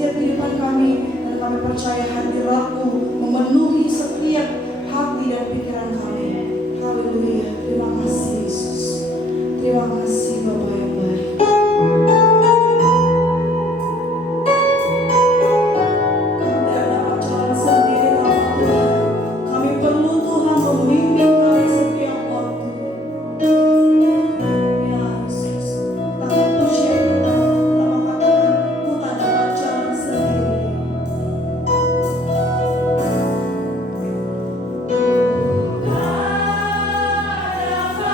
setiap kehidupan kami. Dan kami percaya hadirat-Mu memenuhi setiap hati dan pikiran kami. Haleluya. Terima kasih Yesus. Terima kasih Bapa yang baik. Kami tidak dapat jalan sendiri tanpa Tuhan. Kami perlu Tuhan membimbing kami setiap waktu. Ya Yesus, tanpa pujian kita, kita mengatakan ku tak dapat jalan sendiri. Ku tak dapat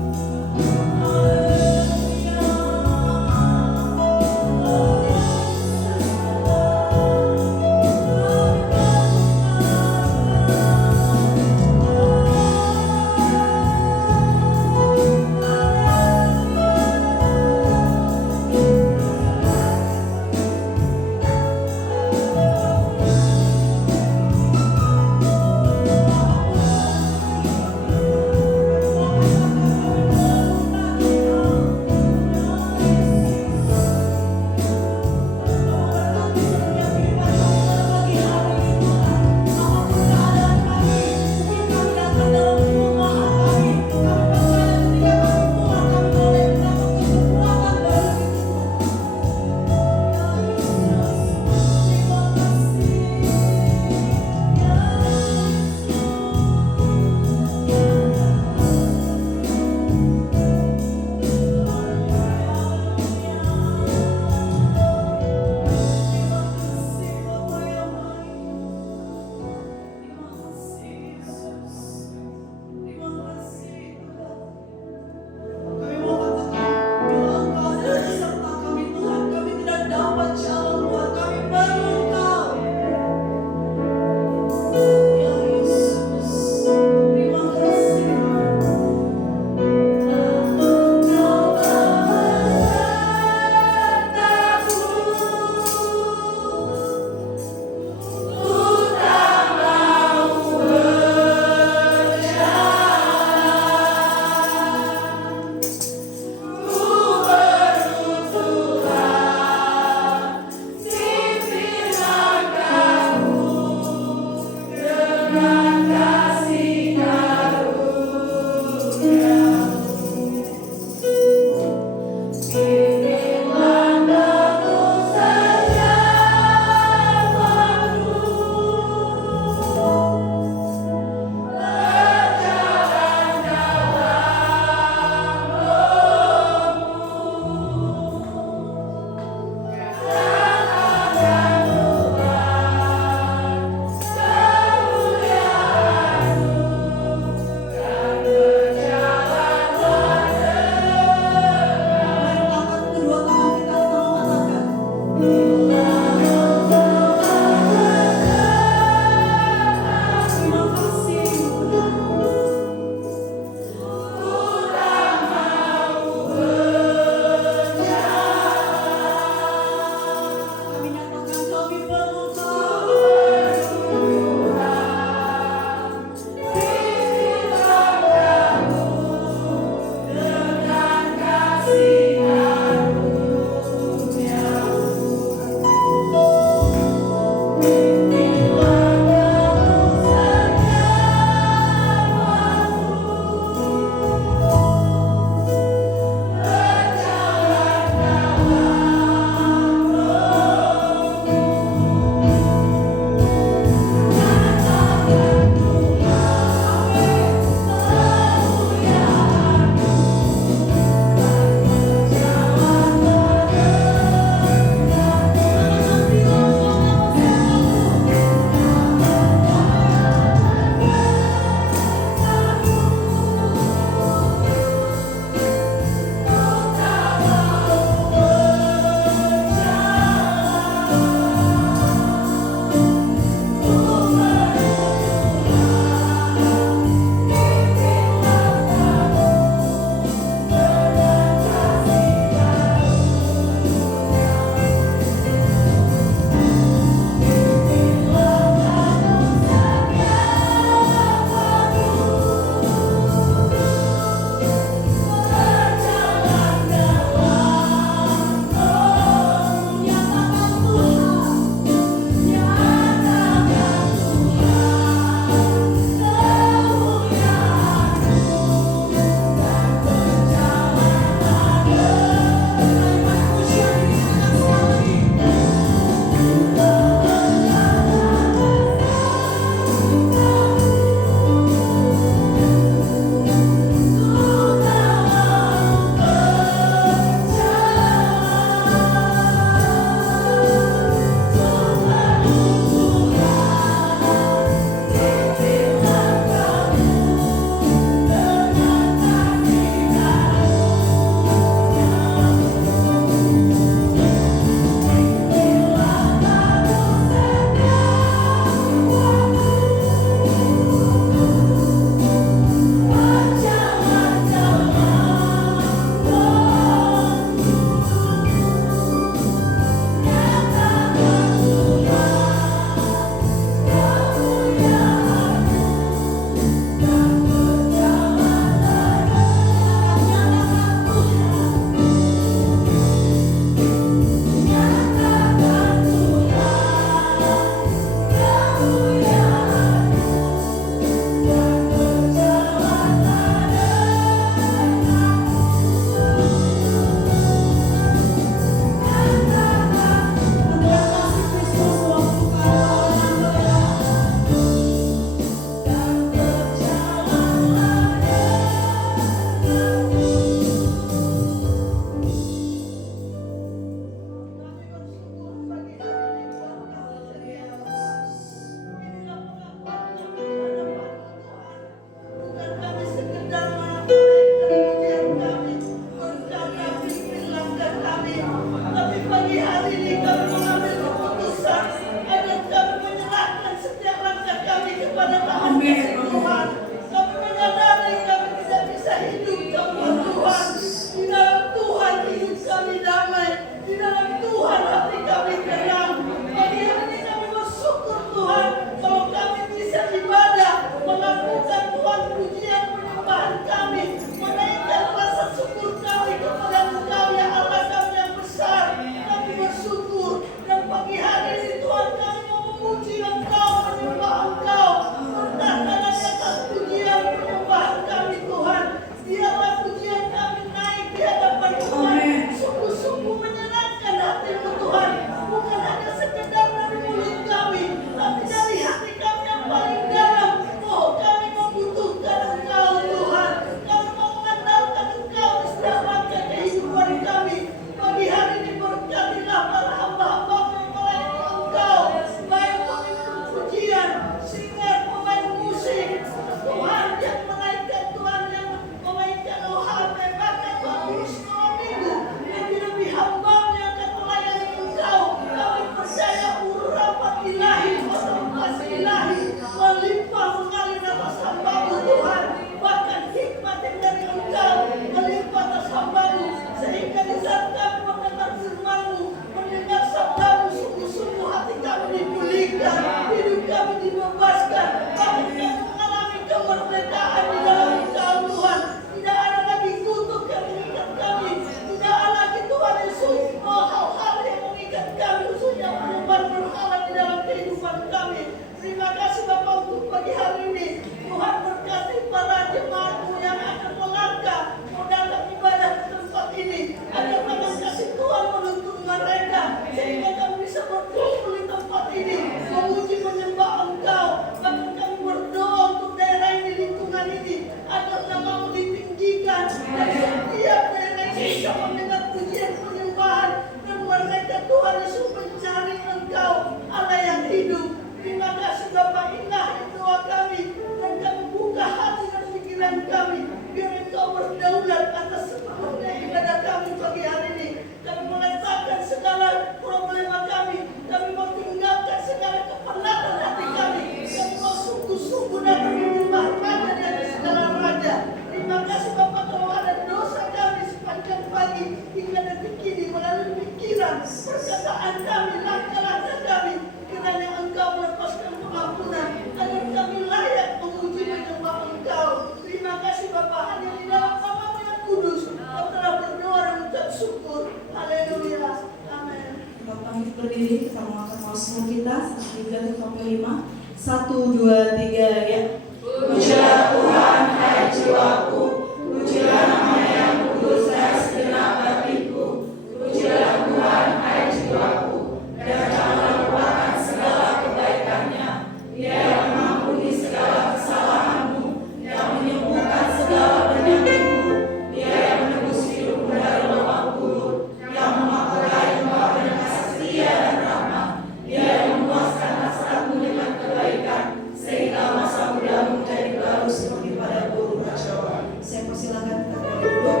Tuhan atas sepenuhnya ibadah kami pagi hari ini. Kami meletakkan segala problema kami. Kami mau tinggalkan segala kepenatan hati kami. Kami mau sungguh-sungguh datang menyembah Raja di atas segala raja. Terima kasih Bapak kalau ada dosa kami sepanjang pagi hingga detik ini melalui pikiran, perkataan kami, langkah-langkah kami. Kiranya Engkau melepaskan pengampunan agar kami layak memuji menyembah Engkau. Terima kasih Bapak, hanya di dalam nama-Mu yang kudus Kau telah berdoa dan mengucap syukur. Haleluya. Amin. Kita pamit berdiri, kita mengangkat kaosmu kita. 345 1, 2, 3 ya. Pujilah Tuhan hai jiwaku, pujilah nama-Nya yang kudus hai segenap hatiku. Pujilah Tuhan hai jiwaku, dan janganlah lupakan segala kebaikan-Nya. Dia yang mengampuni segala kesalahanmu, yang menyembuhkan segala penyakitmu. Dia yang menebus hidupmu dari lubang kubur, yang memahkotai engkau dengan kasih setia dan rahmat. Dia yang memuaskan hasratmu dengan kebaikan, sehingga masa mudamu menjadi baru seperti pada burung rajawan. Saya persilakan kita duduk.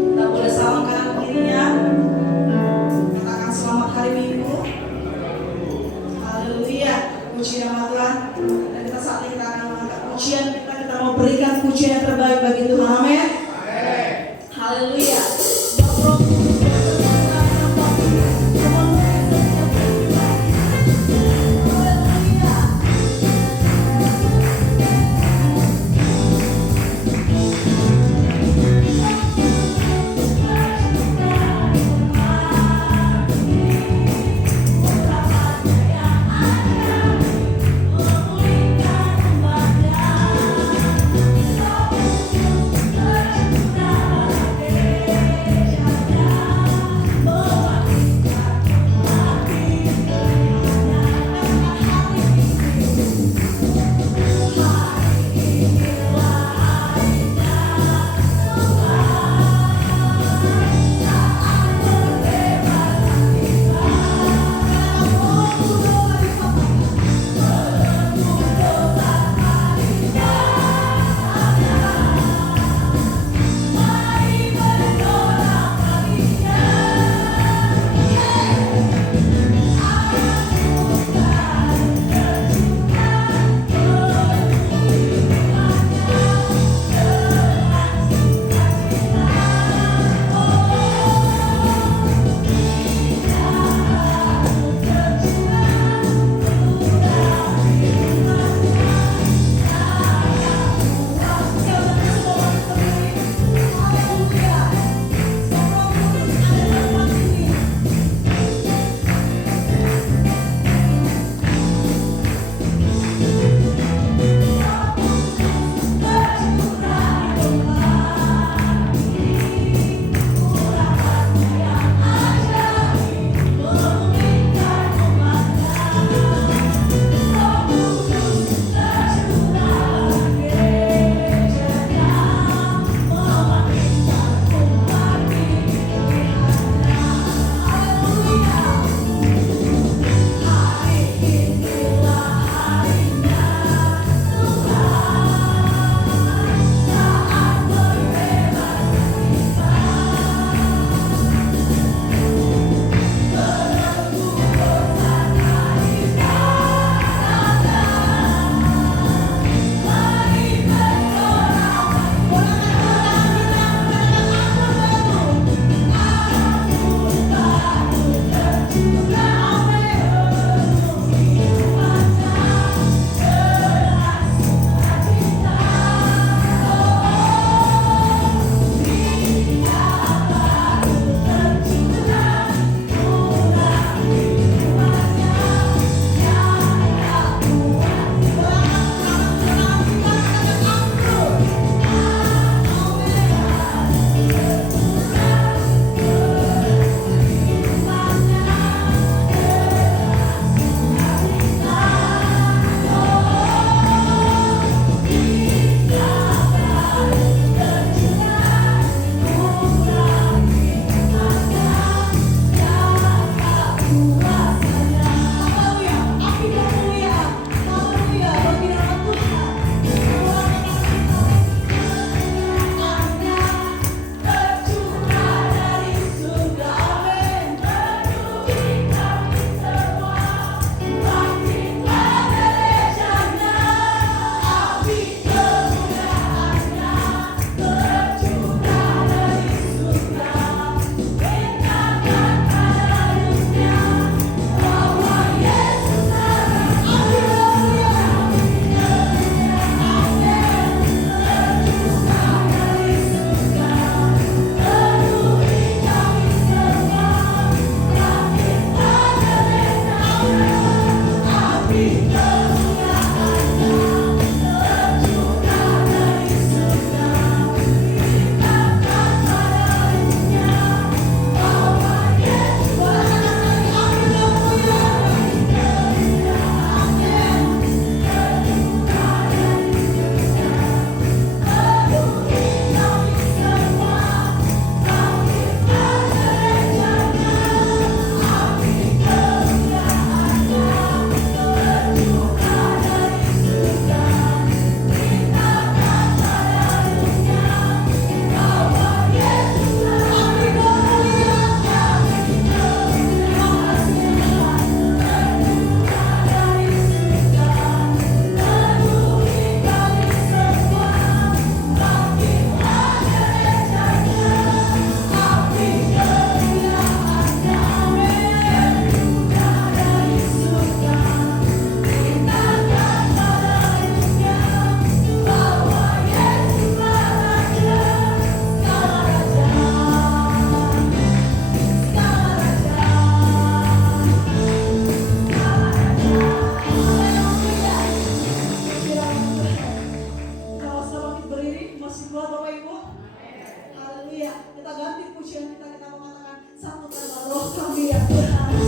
Kita boleh salam kanan kirinya. Katakan selamat hari Minggu. Haleluya. Puji nama Tuhan. Dan kita saat ini kita akan mengangkat pujian kita. Kita mau berikan pujian yang terbaik bagi Tuhan. Amin. Haleluya. ganti pujian kita, kita mengatakan sambutkanlah roh kami ya Tuhan.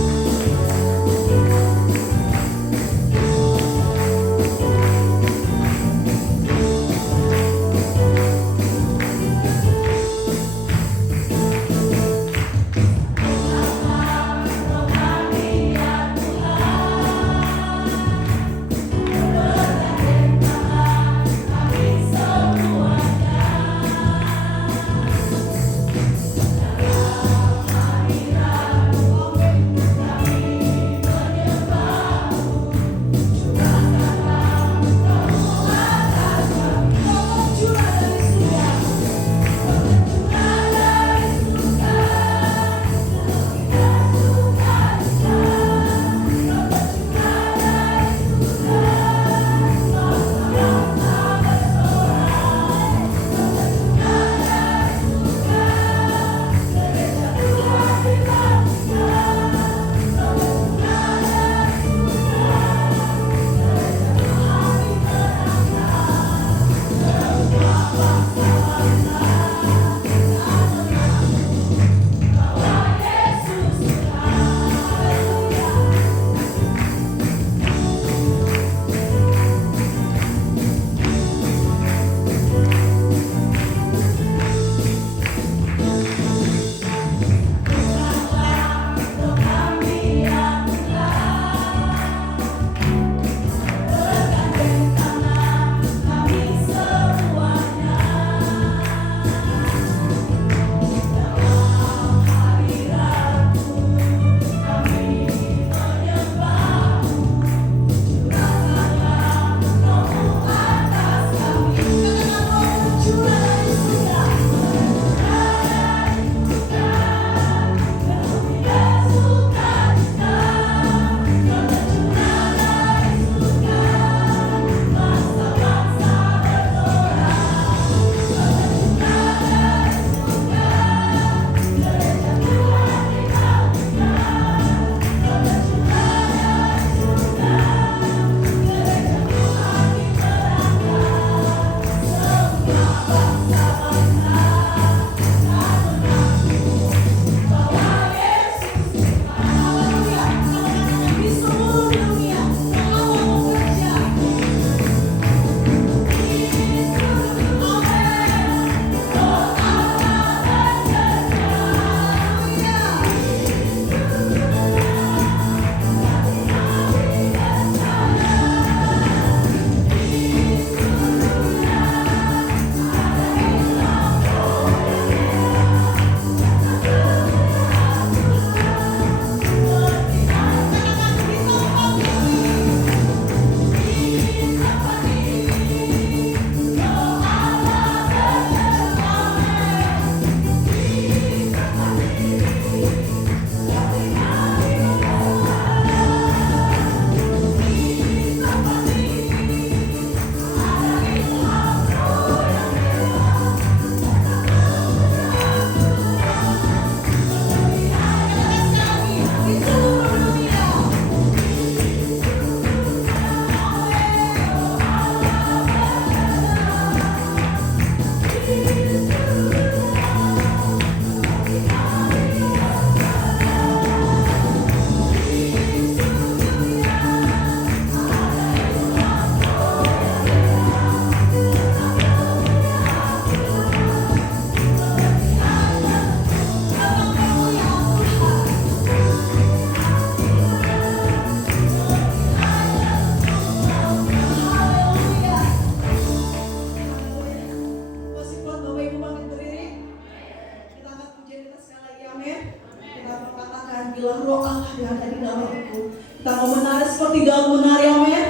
Bila roh Allah yang ada di dalamku, kita mau menari seperti Daud menari, amin.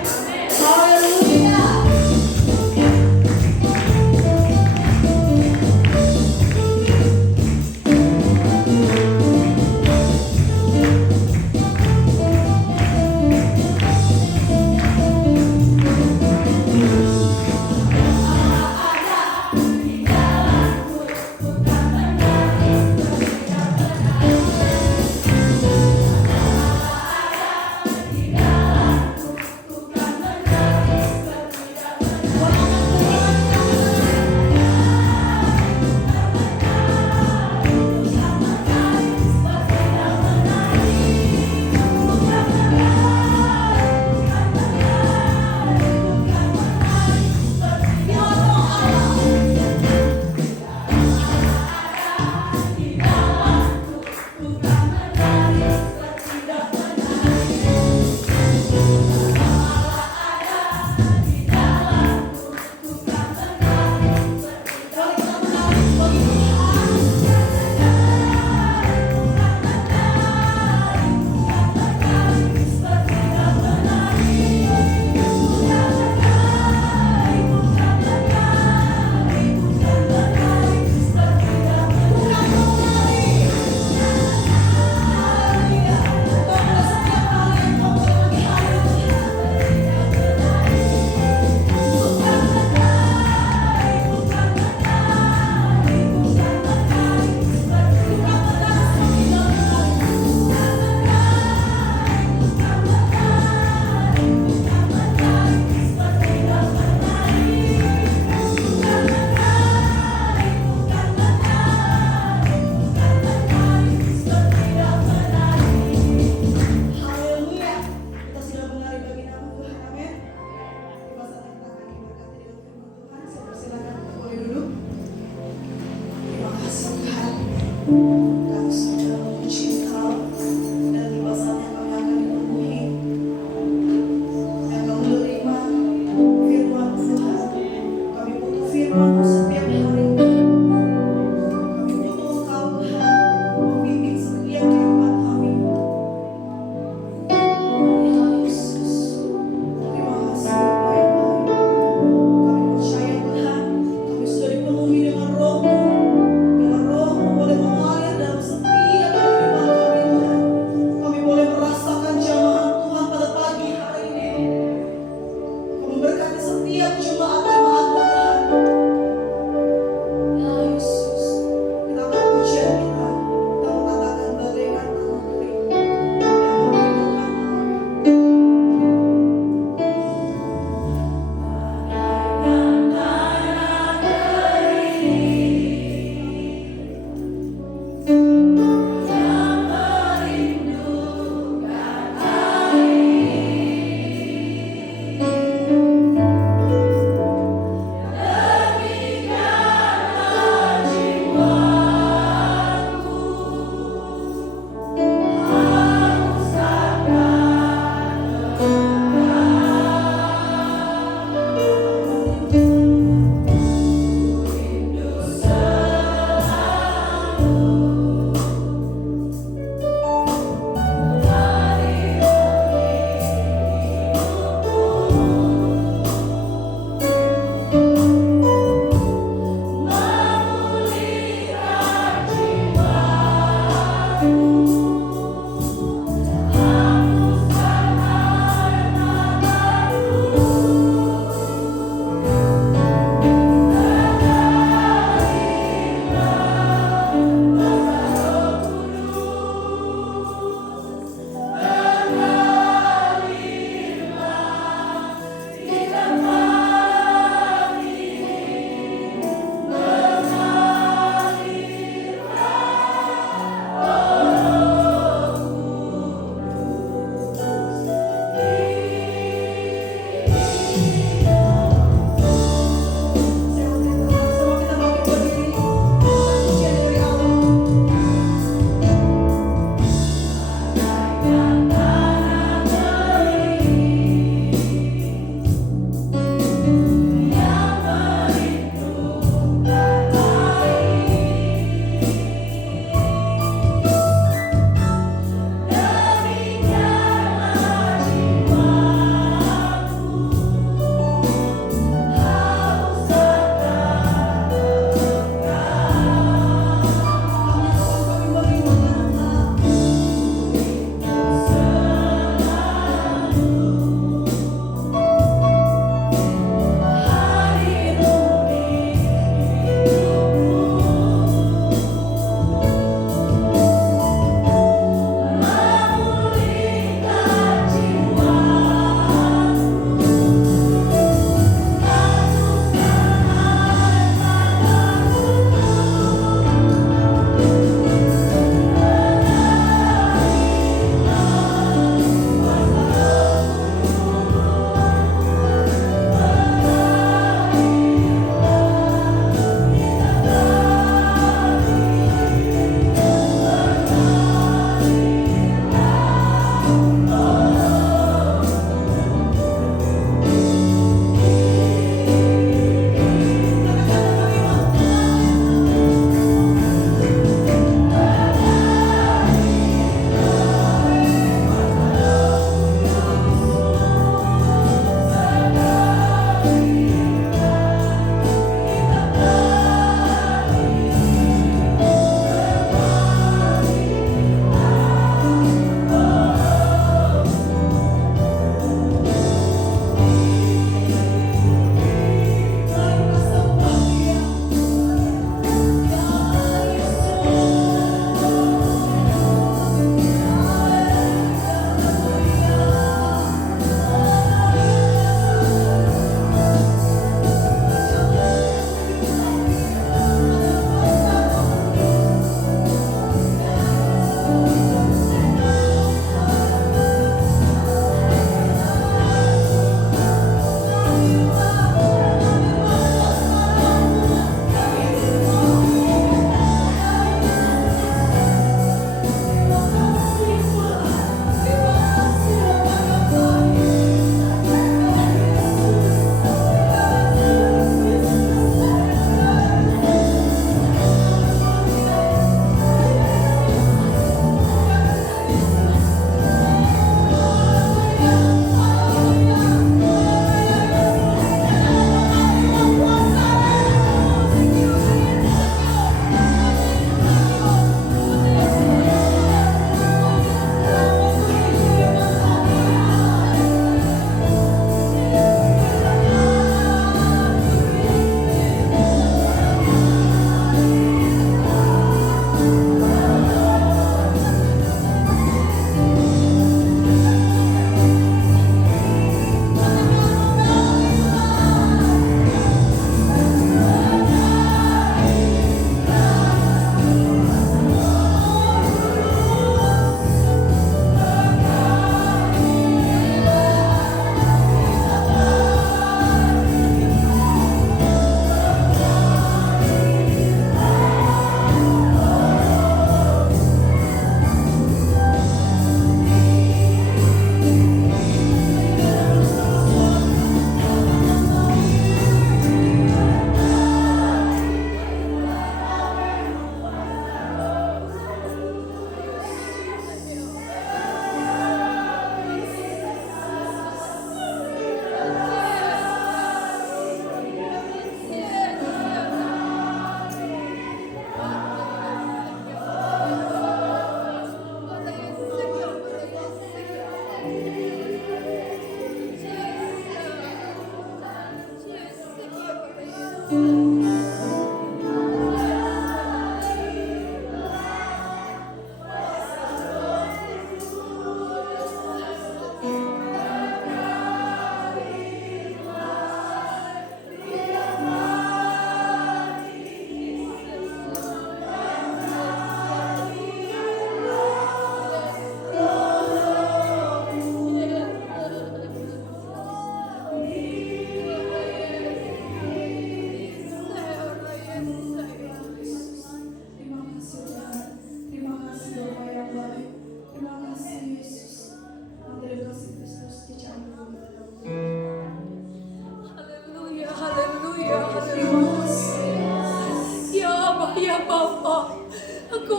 Haleluya. Di dalamku, ku kan menari. Kami sudah memuji Engkau, dan tiba saatnya kami akan dipenuhi dan kami menerima firman Tuhan. Kami butuh firman setiap hari. Kami butuh Engkau Tuhan membimbing setiap kehidupan kami. Ya Yesus, terima kasih Bapa yang baik. Kami percaya Tuhan, kami sudah dipenuhi dengan Roh-Mu. Dengan Roh-Mu boleh mengalir dalam setiap kehidupan kami Tuhan. Kami boleh merasakan jamahan Tuhan pada pagi hari ini. Kau memberkati setiap jemaat-jemaat-Mu Tuhan. Ya Yesus, kita akan pujian kita mengatakan bagaikan tanah kering dan merindukan air.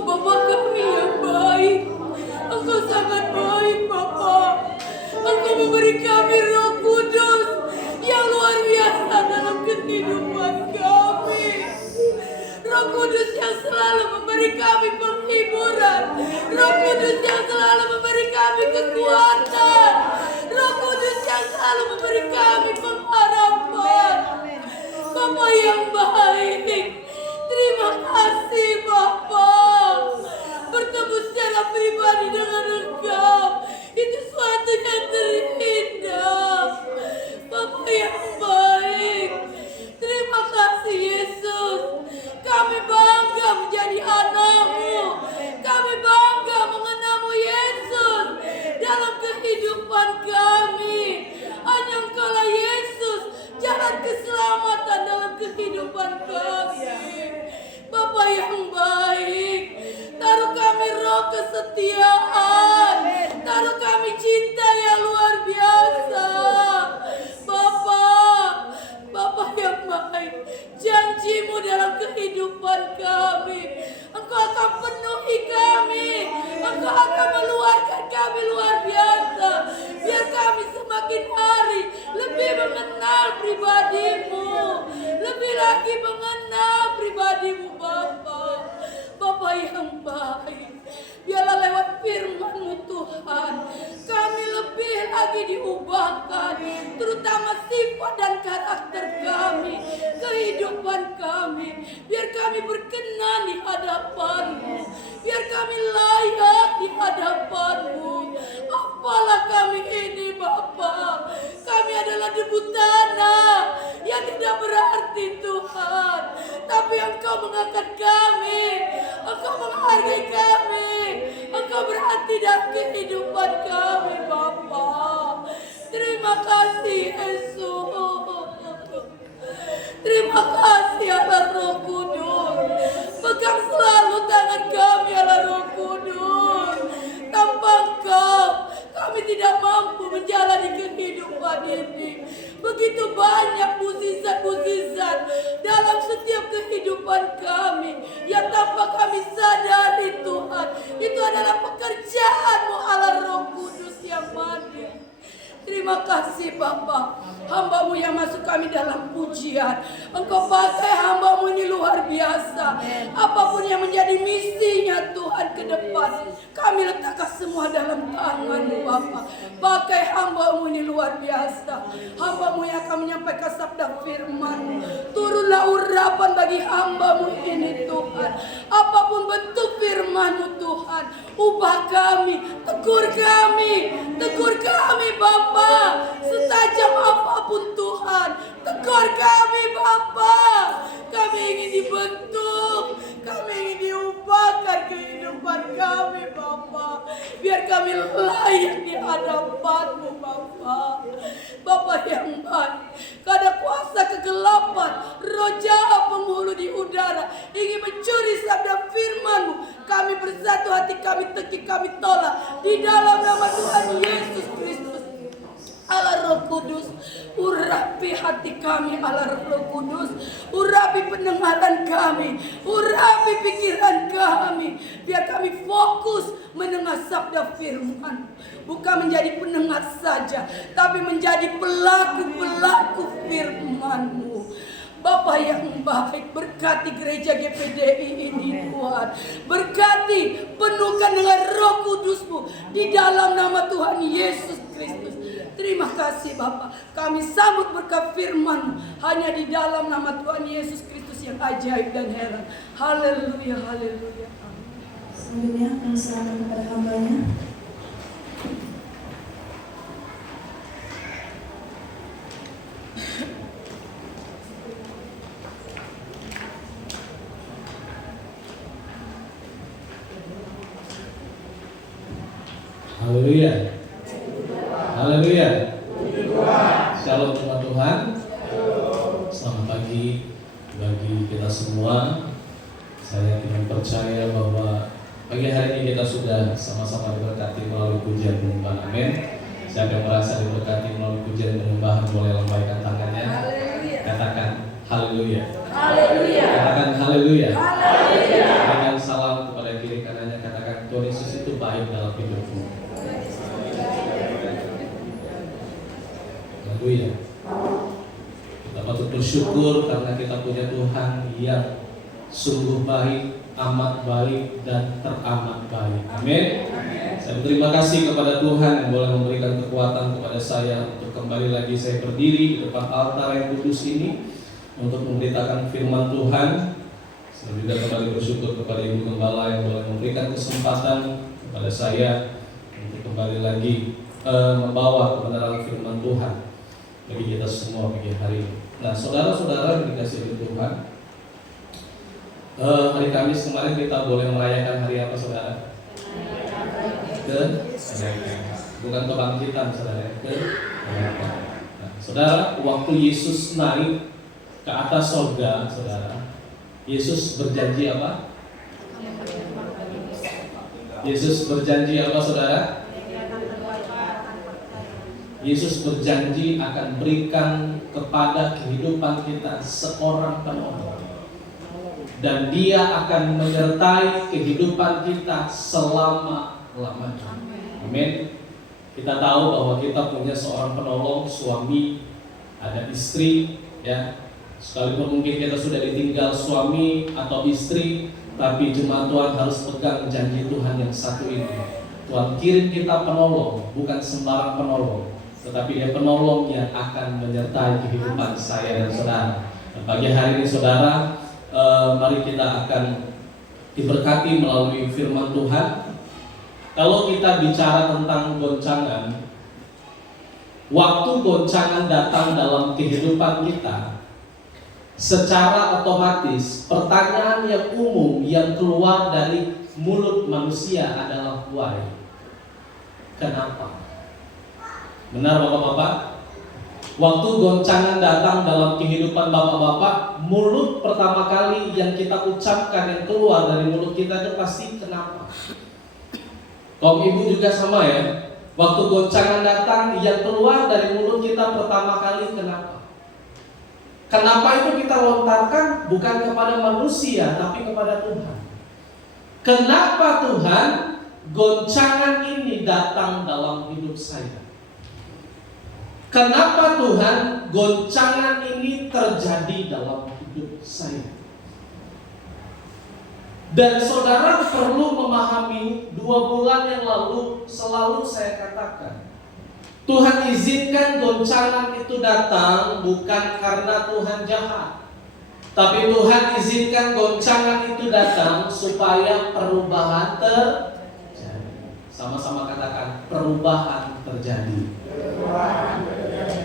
Bapa kami yang baik. Engkau sangat baik, Bapa. Engkau memberi kami Roh Kudus yang luar biasa dalam kehidupan kami. Roh Kudus yang selalu memberi kami penghiburan. Roh Kudus yang selalu memberi kami kekuatan. Roh Kudus yang selalu memberi kami pengharapan. Bapa yang baik, terima kasih Bapa. Bertemu secara pribadi dengan Engkau itu suatu yang terindah. Bapa yang baik, terima kasih Yesus. Kami bangga menjadi anak-Mu. Kami bangga mengenal-Mu Yesus dalam kehidupan kami. Hanya Engkau-lah Yesus, jalan keselamatan dalam kehidupan kami. Bapa yang baik, taruh kami roh kesetiaan, taruh kami cinta yang luar biasa. Bapa yang baik, janji-Mu dalam kehidupan kami, Engkau akan penuhi kami, Engkau akan meluarkan kami luar biasa, biar kami semakin hari lebih mengenal pribadi-Mu, lebih lagi mengenal pribadi-Mu Bapa. Bapa yang baik, biarlah lewat firman-Mu Tuhan, kami lebih lagi diubahkan, terutama sifat dan karakter kami, kehidupan kami, biar kami berkenan di hadapan-Mu, biar kami layak di hadapan-Mu. Apalah kami ini Bapa, kami adalah debu tanah yang tidak berarti Tuhan, tapi Engkau mengangkat kami, Engkau menghargai kami, Engkau berarti dalam kehidupan kami Bapa. Terima kasih Yesus. Terima kasih Allah Roh Kudus. Pegang selalu tangan kami Allah Roh Kudus. Tanpa Engkau kami tidak mampu menjalani kehidupan ini. Begitu banyak mukjizat-mukjizat dalam setiap kehidupan kami yang tanpa kami sadari Tuhan, itu adalah pekerjaan-Mu Allah Roh Kudus yang manis. Terima kasih Bapa, hamba-Mu yang masuk kami dalam pujian. Engkau pakai hamba-Mu ini luar biasa. Apapun yang menjadi misinya Tuhan ke depan, kami letakkan semua dalam tangan-Mu Bapa. Pakai hamba-Mu ini luar biasa. Hamba-Mu yang akan menyampaikan sabda firman, turunlah urapan bagi hamba-Mu ini Tuhan. Apapun bentuk firman-Mu Tuhan, ubah kami, tegur kami Bapa. Setajam apapun Tuhan, tegur kami Bapa. Kami ingin dibentuk, kami ingin diubahkan kehidupan kami Bapa, biar kami layak di hadapan-Mu Bapa. Bapa yang baik, kada kuasa kegelapan, roh jahat penghulu di udara ingin mencuri sabda firman-Mu. Kami bersatu hati, kami teki, kami tolak di dalam nama Tuhan Yesus Kristus. Allah Roh Kudus, urapi hati kami Allah Roh Kudus, urapi pendengaran kami, urapi pikiran kami, biar kami fokus mendengar sabda firman, bukan menjadi pendengar saja, tapi menjadi pelaku-pelaku firman-Mu. Bapa yang baik, berkati gereja GPDI ini Tuhan, berkati, penuhkan dengan Roh Kudus-Mu di dalam nama Tuhan Yesus Kristus. Terima kasih Bapa, kami sambut berkat firman hanya di dalam nama Tuhan Yesus Kristus yang ajaib dan heran. Haleluya, haleluya. Selanjutnya kami serahkan kepada hamba-Nya. Haleluya. Haleluya. Shalom teman Tuhan. Selamat pagi bagi kita semua. Saya yakin percaya bahwa pagi hari ini kita sudah sama-sama diberkati melalui pujian penyembahan. Amin. Siapa yang merasa diberkati melalui pujian penyembahan boleh lambaikan tangannya. Katakan haleluya. Haleluya. Katakan haleluya. Haleluya. Berikan salam kepada kiri baik dalam hidupmu. Haleluya. Kita patut bersyukur karena kita punya Tuhan yang sungguh baik, amat baik, dan teramat baik. Amin. Saya berterima kasih kepada Tuhan yang boleh memberikan kekuatan kepada saya untuk kembali lagi saya berdiri di depan altar yang kudus ini untuk memberitakan firman Tuhan. Saya juga kembali bersyukur kepada Ibu Gembala yang boleh memberikan kesempatan kepada saya untuk kembali lagi membawa kebenaran firman Tuhan bagi kita semua pagi hari ini. Nah, saudara-saudara yang dikasihi oleh Tuhan, hari Kamis kemarin kita boleh merayakan hari apa, saudara? Bukan kebangkitan, saudara. Nah, saudara, waktu Yesus naik ke atas surga, saudara, Yesus berjanji apa? Yesus berjanji apa, saudara? Yesus berjanji akan berikan kepada kehidupan kita seorang penolong, dan Dia akan menyertai kehidupan kita selama-lamanya. Amin. Kita tahu bahwa kita punya seorang penolong, suami, ada istri, ya. Sekalipun mungkin kita sudah ditinggal suami atau istri, tapi jemaat Tuhan harus pegang janji Tuhan yang satu ini. Tuhan kirim kita penolong, bukan sembarang penolong, tetapi Dia penolong yang akan menyertai kehidupan saya dan saudara. Dan pagi hari ini, saudara, mari kita akan diberkati melalui firman Tuhan. Kalau kita bicara tentang goncangan, waktu goncangan datang dalam kehidupan kita, secara otomatis pertanyaan yang umum yang keluar dari mulut manusia adalah why? Kenapa? Benar Bapak-bapak? Waktu goncangan datang dalam kehidupan Bapak-bapak, mulut pertama kali yang kita ucapkan, yang keluar dari mulut kita itu pasti kenapa? Kaum ibu juga sama ya. Waktu goncangan datang, yang keluar dari mulut kita pertama kali kenapa? Kenapa itu kita lontarkan bukan kepada manusia, tapi kepada Tuhan. Kenapa Tuhan goncangan ini datang dalam hidup saya? Kenapa Tuhan goncangan ini terjadi dalam hidup saya? Dan saudara perlu memahami, 2 bulan yang lalu selalu saya katakan, Tuhan izinkan goncangan itu datang bukan karena Tuhan jahat, tapi Tuhan izinkan goncangan itu datang supaya perubahan terjadi. Sama-sama katakan, perubahan terjadi.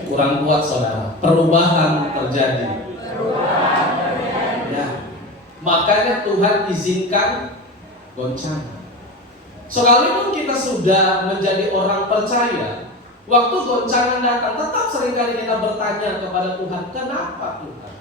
Kurang kuat saudara, perubahan terjadi. Ya, makanya Tuhan izinkan goncangan. Sekalipun kita sudah menjadi orang percaya, waktu goncangan datang, tetap seringkali kita bertanya kepada Tuhan, kenapa Tuhan?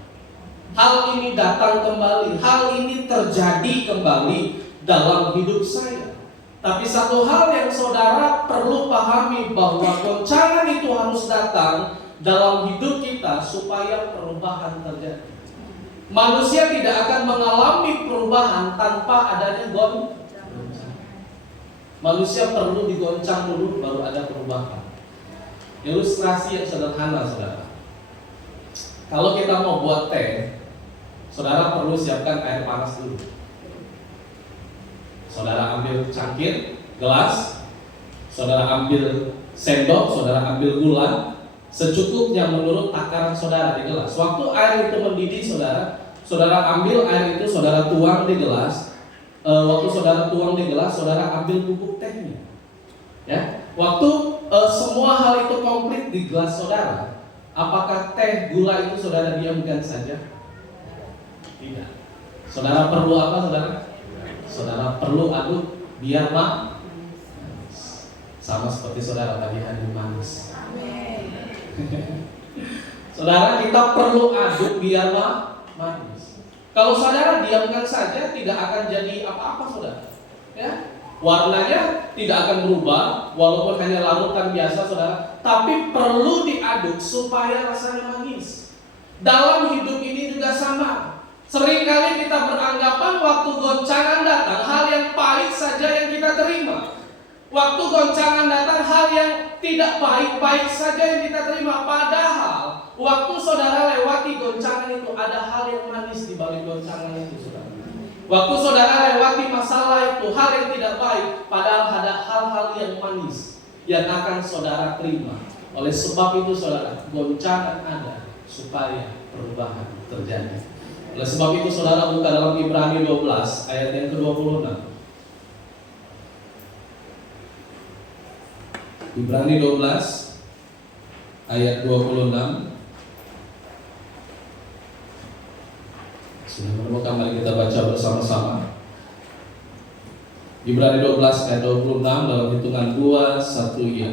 Hal ini datang kembali, hal ini terjadi kembali dalam hidup saya. Tapi satu hal yang saudara perlu pahami, bahwa goncangan itu harus datang dalam hidup kita supaya perubahan terjadi. Manusia tidak akan mengalami perubahan tanpa adanya goncangan. Manusia perlu digoncang dulu baru ada perubahan. Ilustrasi yang sederhana, saudara. Kalau kita mau buat teh, saudara perlu siapkan air panas dulu. Saudara ambil cangkir, gelas, saudara ambil sendok, saudara ambil gula, secukupnya menurut takaran saudara di gelas. Waktu air itu mendidih, saudara ambil air itu, saudara tuang di gelas. Waktu saudara tuang di gelas, saudara ambil bubuk tehnya. Ya, waktu semua hal itu komplit di gelas saudara, apakah teh gula itu saudara diamkan saja? Tidak. Saudara perlu apa, saudara? Saudara perlu aduk biar manis. Sama seperti saudara tadi hari manis. Saudara, kita perlu aduk biar manis. Kalau saudara diamkan saja, tidak akan jadi apa-apa, saudara. Ya, warnanya tidak akan berubah, walaupun hanya larutan biasa, saudara. Tapi perlu diaduk supaya rasanya manis. Dalam hidup ini juga sama. Seringkali kita beranggapan waktu goncangan datang, hal yang pahit saja yang kita terima. Waktu goncangan datang, hal yang tidak baik-baik saja yang kita terima. Padahal waktu saudara lewati goncangan itu, ada hal yang manis di balik goncangan itu, saudara. Waktu saudara lewati masalah itu, hal yang tidak baik, padahal ada hal-hal yang manis yang akan saudara terima. Oleh sebab itu saudara, goncangan ada supaya perubahan terjadi. Oleh sebab itu saudara buka dalam Ibrani 12 ayat yang ke-26. Ibrani 12 ayat 26. Sudah menemukan, mari kita baca bersama-sama. Ibrani 12 ayat 26 dalam hitungan 2, 1 ya.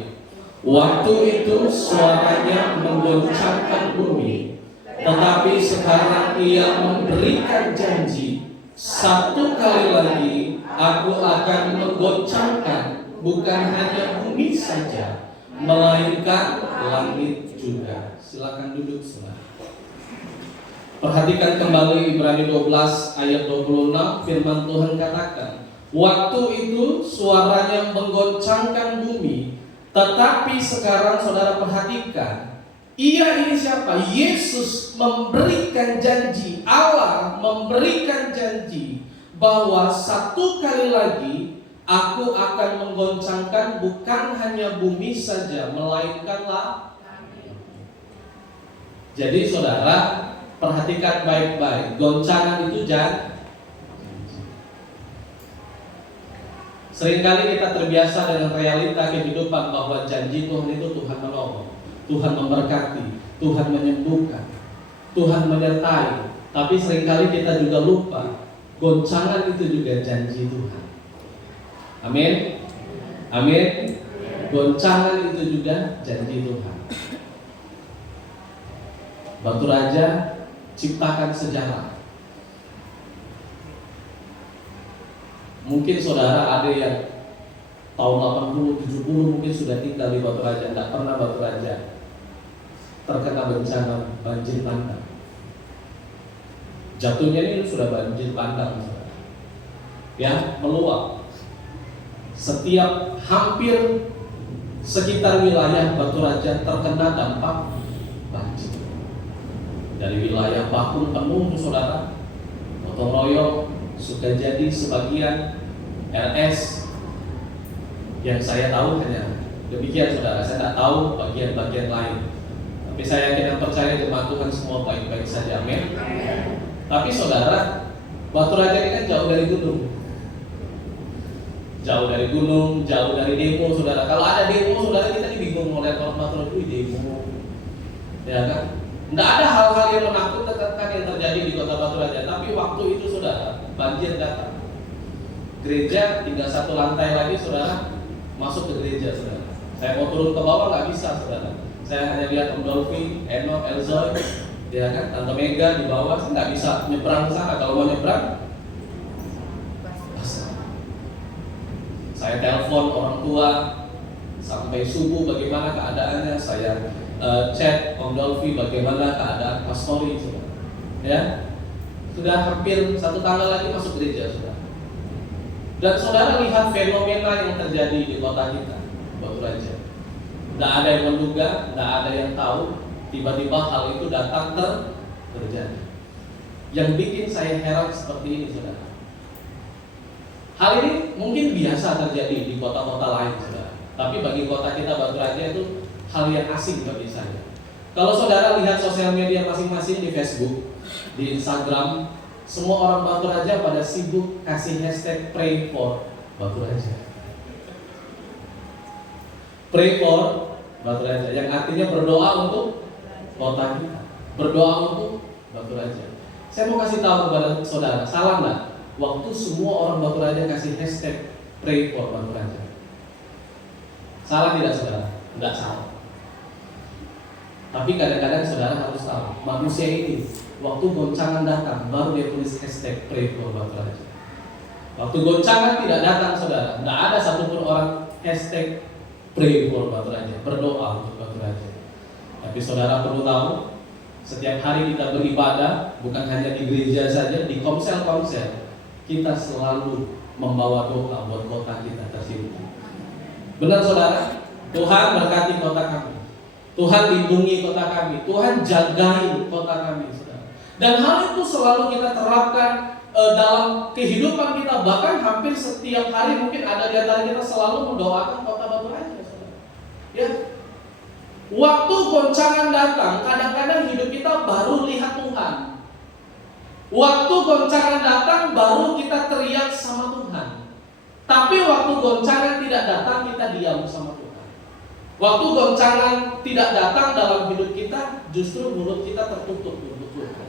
Waktu itu suaranya menggoncangkan bumi, tetapi sekarang ia memberikan janji, satu kali lagi aku akan menggoncangkan bukan hanya bumi saja, melainkan langit juga. Silakan duduk saudara. Perhatikan kembali Ibrani 12 ayat 26, firman Tuhan katakan, waktu itu suaranya menggoncangkan bumi, tetapi sekarang saudara perhatikan, ia ini siapa? Yesus memberikan janji, Allah memberikan janji bahwa satu kali lagi aku akan menggoncangkan bukan hanya bumi saja, melainkan langit. Jadi saudara, perhatikan baik-baik, goncangan itu janji. Seringkali kita terbiasa dengan realita kehidupan bahwa janji Tuhan itu Tuhan menolong, Tuhan memberkati, Tuhan menyembuhkan, Tuhan menyertai. Tapi seringkali kita juga lupa, goncangan itu juga janji Tuhan. Amin. Amin. Goncangan itu juga janji Tuhan. Batu Raja ciptakan sejarah. Mungkin saudara ada yang tahun 80, 70 mungkin sudah tinggal di Batu Raja, tidak pernah Batu Raja terkena bencana banjir bandang. Jatuhnya ini sudah banjir bandang, saudara. Ya, meluap. Setiap hampir sekitar wilayah Batu Raja terkena dampak banjir. Dari wilayah Bakung penuh, saudara, gotong royong, Sukajadi sebagian, RS. Yang saya tahu hanya demikian, saudara. Saya tidak tahu bagian-bagian lain. Tapi saya yakin dan percaya jemaat Tuhan semua baik-baik saja. Amin. Tapi saudara, Batu Raja ini kan jauh dari gunung. Jauh dari gunung, jauh dari demo, saudara. Kalau ada demo, saudara, kita bingung oleh orang Batu Raja demo. Ya kan? Tidak ada hal-hal yang menakutkan yang terjadi di kota Batu Raja. Tapi waktu itu saudara, banjir datang. Gereja tinggal satu lantai lagi, saudara, masuk ke gereja, saudara. Saya mau turun ke bawah nggak bisa, saudara. Saya hanya lihat Om Dolphy, Eno, Elzoy, ya kan, Tante Mega di bawah. Saya nggak bisa nyebrang sana. Kalau mau nyebrang, basah. Saya telepon orang tua sampai subuh bagaimana keadaannya. Saya chat Om Dolphy bagaimana keadaan pastori, saudara. Ya, sudah hampir satu tanggal lagi masuk gereja, saudara. Dan saudara lihat fenomena yang terjadi di kota kita, Batu Raja. Tidak ada yang menduga, tidak ada yang tahu, tiba-tiba hal itu datang terjadi. Yang bikin saya heran seperti ini, saudara. Hal ini mungkin biasa terjadi di kota-kota lain, saudara. Tapi bagi kota kita Batu Raja itu hal yang asing bagi saya. Kalau saudara lihat sosial media masing-masing di Facebook, di Instagram, semua orang Batu Raja pada sibuk kasih hashtag pray for Batu Raja. Pray for Batu Raja, yang artinya berdoa untuk kota kita, berdoa untuk Batu Raja. Saya mau kasih tahu kepada saudara, salah nggak? Waktu semua orang Batu Raja kasih hashtag pray for Batu Raja, salah tidak, saudara? Tidak salah. Tapi kadang-kadang saudara harus tahu, manusia ini waktu goncangan datang baru dia tulis hashtag pray for Batu Raja. Waktu goncangan tidak datang, saudara, tidak ada satupun orang hashtag pray for Batu Raja, berdoa untuk Batu Raja. Tapi saudara perlu tahu, setiap hari kita beribadah, bukan hanya di gereja saja, di komsel-komsel kita selalu membawa doa buat kota kita tersebut. Benar saudara? Tuhan berkati kota kami, Tuhan lindungi kota kami, Tuhan jagai kota kami, saudara. Dan hal itu selalu kita terapkan dalam kehidupan kita. Bahkan hampir setiap hari mungkin ada di antara kita selalu mendoakan kota Batu Raja, saudara. Ya. Waktu goncangan datang, kadang-kadang hidup kita baru lihat Tuhan. Waktu goncangan datang, baru kita teriak sama Tuhan. Tapi waktu goncangan tidak datang, kita diam sama Tuhan. Waktu goncangan tidak datang dalam hidup kita, justru mulut kita tertutup untuk Tuhan.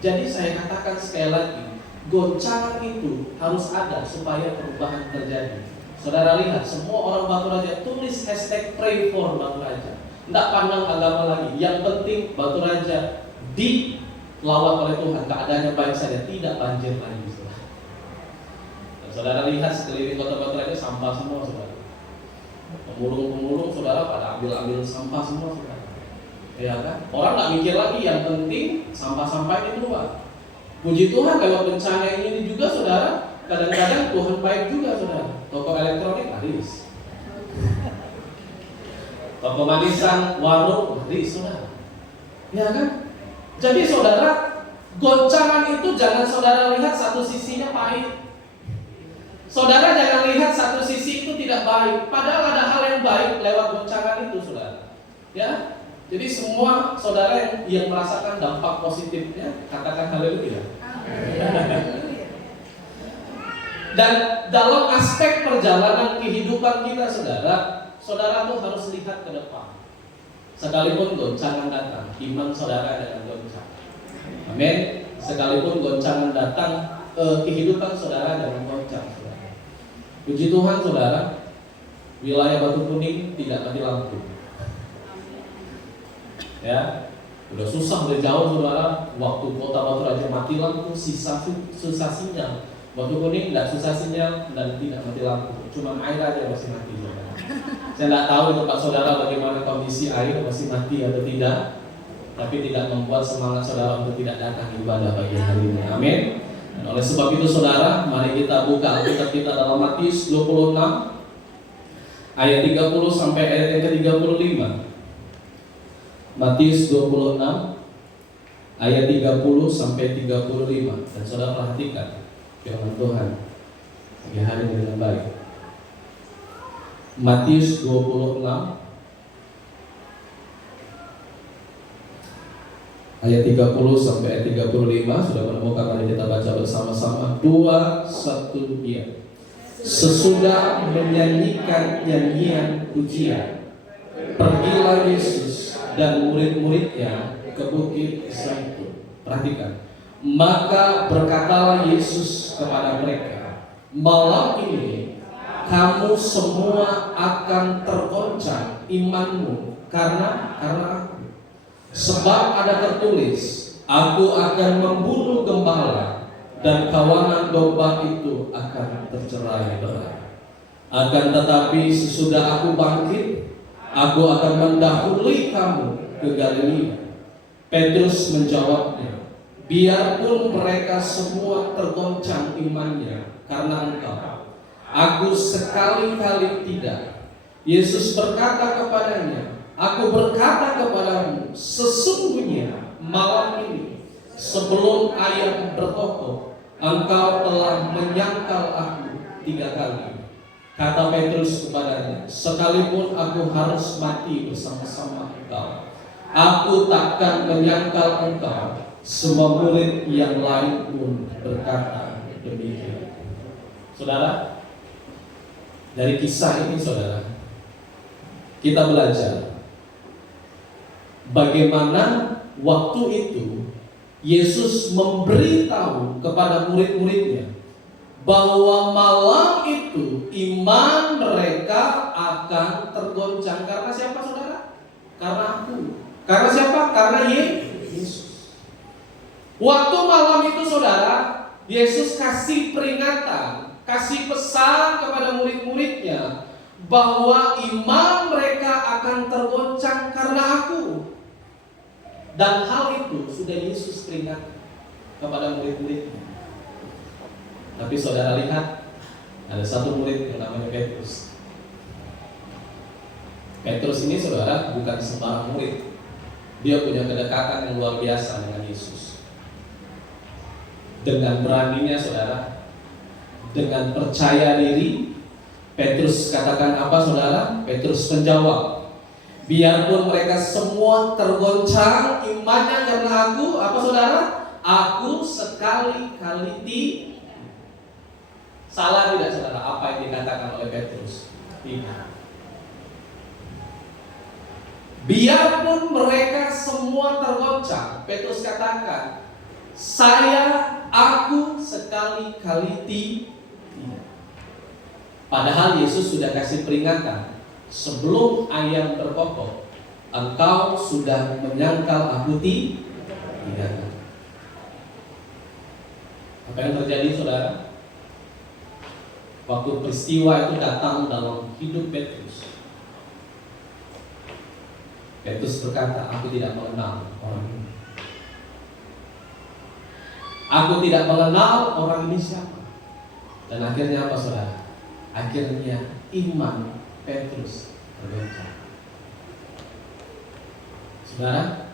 Jadi saya katakan sekali lagi, goncangan itu harus ada supaya perubahan terjadi. Saudara lihat, semua orang Batu Raja tulis hashtag pray for Batu Raja. Tidak pandang agama lagi. Yang penting Batu Raja dilawat oleh Tuhan, keadaannya baik saja, tidak banjir lagi. Saudara lihat sekeliling kota Batu Raja sampah semua, saudara. Pemulung-pemulung saudara pada ambil sampah semua, saudara. Ya kan? Orang nggak mikir lagi, yang penting sampah-sampah ini keluar. Puji Tuhan lewat bencana ini juga, saudara. Kadang-kadang Tuhan baik juga, saudara. Toko elektronik laris, toko manisan, warung laris, saudara. Ya kan? Jadi saudara, goncangan itu jangan saudara lihat satu sisinya pahit. Saudara jangan lihat satu sisi itu tidak baik, padahal ada hal yang baik lewat goncangan itu, saudara. Ya, jadi semua saudara yang merasakan dampak positifnya, katakan haleluya. Dan dalam aspek perjalanan kehidupan kita, saudara tuh harus lihat ke depan. Sekalipun goncangan datang, iman saudara jangan goncang. Amin. Sekalipun goncangan datang, kehidupan saudara jangan goncang. Puji Tuhan, saudara, wilayah Batu Kuning tidak mati lampu. Ya, udah susah, udah jauh, saudara. Waktu kota Batu Raja mati lampu, susah sinyal. Batu Kuning tidak susah sinyal dan tidak mati lampu. Cuma air aja masih mati, saudara. Saya tidak tahu di tempat saudara bagaimana kondisi air, masih mati atau tidak. Tapi tidak membuat semangat saudara untuk tidak datang ibadah pagi hari ini. Amin. Dan oleh sebab itu saudara, mari kita buka Alkitab kita dalam Matius 26 ayat 30 sampai ayat yang ke-35. Matius 26 ayat 30 sampai 35. Dan saudara perhatikan firman Tuhan pagi hari ini dengan baik. Matius 26 ayat 30 sampai ayat 35. Sudah menemukan, mari kita baca bersama-sama. 2, 1, ya. Sesudah menyanyikan nyanyian pujian, pergilah Yesus dan murid-muridnya ke Bukit Zaitun. Perhatikan. Maka berkatalah Yesus kepada mereka, malam ini kamu semua akan tergoncang imanmu karena aku. Sebab ada tertulis, aku akan membunuh gembala dan kawanan domba itu akan tercerai-berai. Akan tetapi sesudah aku bangkit, aku akan mendahului kamu ke Galilea. Petrus menjawabnya, biarpun mereka semua tergoncang imannya karena engkau, aku sekali-kali tidak. Yesus berkata kepadanya, aku berkata kepadamu, sesungguhnya malam ini sebelum ayam berkokok, engkau telah menyangkal aku 3 kali. Kata Petrus kepadanya, sekalipun aku harus mati bersama-sama engkau, aku takkan menyangkal engkau. Semua murid yang lain pun berkata demikian. Saudara, dari kisah ini saudara, kita belajar bagaimana waktu itu Yesus memberitahu kepada murid-muridnya bahwa malam itu iman mereka akan tergoncang. Karena siapa saudara? Karena aku. Karena siapa? Karena Yesus. Waktu malam itu saudara, Yesus kasih peringatan, kasih pesan kepada murid-muridnya bahwa iman mereka akan tergoncang karena aku. Dan hal itu sudah Yesus peringatkan kepada murid-muridnya. Tapi saudara lihat, ada satu murid yang namanya Petrus. Petrus ini saudara bukan sembarang murid. Dia punya kedekatan yang luar biasa dengan Yesus. Dengan beraninya saudara, dengan percaya diri, Petrus katakan apa saudara? Petrus menjawab, biarpun mereka semua tergoncang imannya karena aku, apa saudara? Aku sekali-kali salah tidak saudara apa yang dikatakan oleh Petrus? Tidak. Biarpun mereka semua tergoncang, Petrus katakan, aku sekali-kali tidak. Padahal Yesus sudah kasih peringatan, sebelum ayam berkokok, engkau sudah menyangkal aku tidak. Apa yang terjadi saudara? Waktu peristiwa itu datang dalam hidup Petrus, Petrus berkata, aku tidak mengenal orang ini. Aku tidak mengenal orang ini siapa. Dan akhirnya apa saudara? Akhirnya iman Petrus tergoncang. Saudara,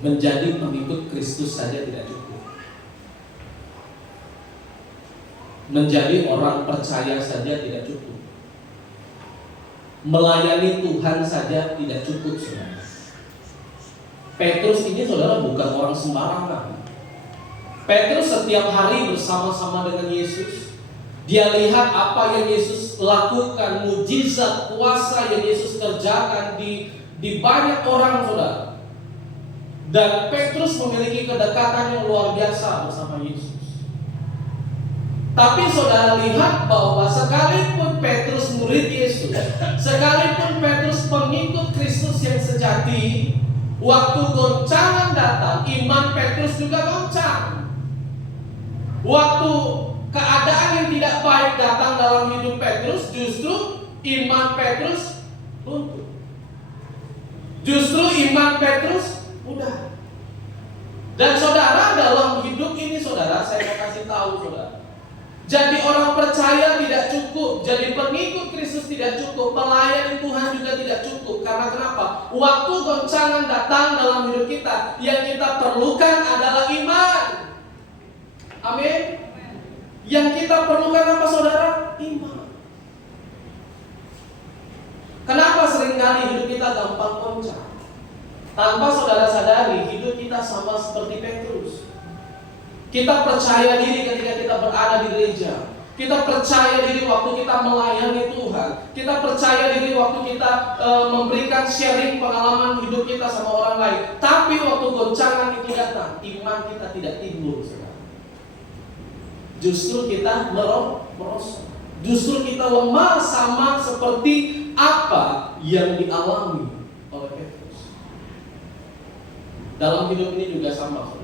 menjadi pengikut Kristus saja tidak cukup. Menjadi orang percaya saja tidak cukup. Melayani Tuhan saja tidak cukup saudara. Petrus ini saudara bukan orang sembarangan. Petrus setiap hari bersama-sama dengan Yesus. Dia lihat apa yang Yesus lakukan, mujizat, kuasa yang Yesus kerjakan di banyak orang saudara. Dan Petrus memiliki kedekatan yang luar biasa bersama Yesus. Tapi saudara lihat bahwa sekalipun Petrus murid Yesus, sekalipun Petrus pengikut Kristus yang sejati, waktu goncangan datang, iman Petrus juga goncang. Waktu keadaan yang tidak baik datang dalam hidup Petrus, justru iman Petrus runtuh. Justru iman Petrus mudah. Dan saudara, dalam hidup ini saudara, saya mau kasih tahu saudara, jadi orang percaya tidak cukup, jadi pengikut Kristus tidak cukup, melayani Tuhan juga tidak cukup. Karena kenapa? Waktu goncangan datang dalam hidup kita, yang kita perlukan adalah iman. Amin. Yang kita perlukan apa saudara? Iman. Kenapa seringkali hidup kita gampang goncang? Tanpa saudara sadari, hidup kita sama seperti Petrus. Kita percaya diri ketika kita berada di gereja. Kita percaya diri waktu kita melayani Tuhan. Kita percaya diri waktu kita memberikan sharing pengalaman hidup kita sama orang lain. Tapi waktu goncangan itu datang, iman kita tidak timbul. Justru kita merosot. Justru kita lemah sama seperti apa yang dialami oleh Petrus. Dalam hidup ini juga sama.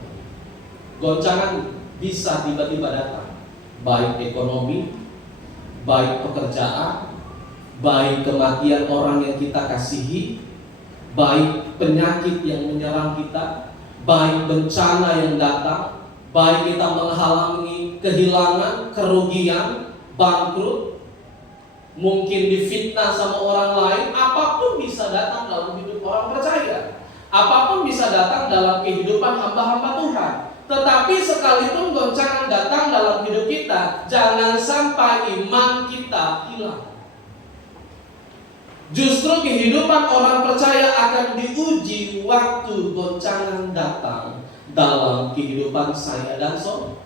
Goncangan bisa tiba-tiba datang, baik ekonomi, baik pekerjaan, baik kematian orang yang kita kasihi, baik penyakit yang menyerang kita, baik bencana yang datang, baik kita menghalangi kehilangan, kerugian, bangkrut, mungkin difitnah sama orang lain. Apapun bisa datang dalam hidup orang percaya. Apapun bisa datang dalam kehidupan hamba-hamba Tuhan. Tetapi sekalipun goncangan datang dalam hidup kita, jangan sampai iman kita hilang. Justru kehidupan orang percaya akan diuji waktu goncangan datang dalam kehidupan saya dan saudara.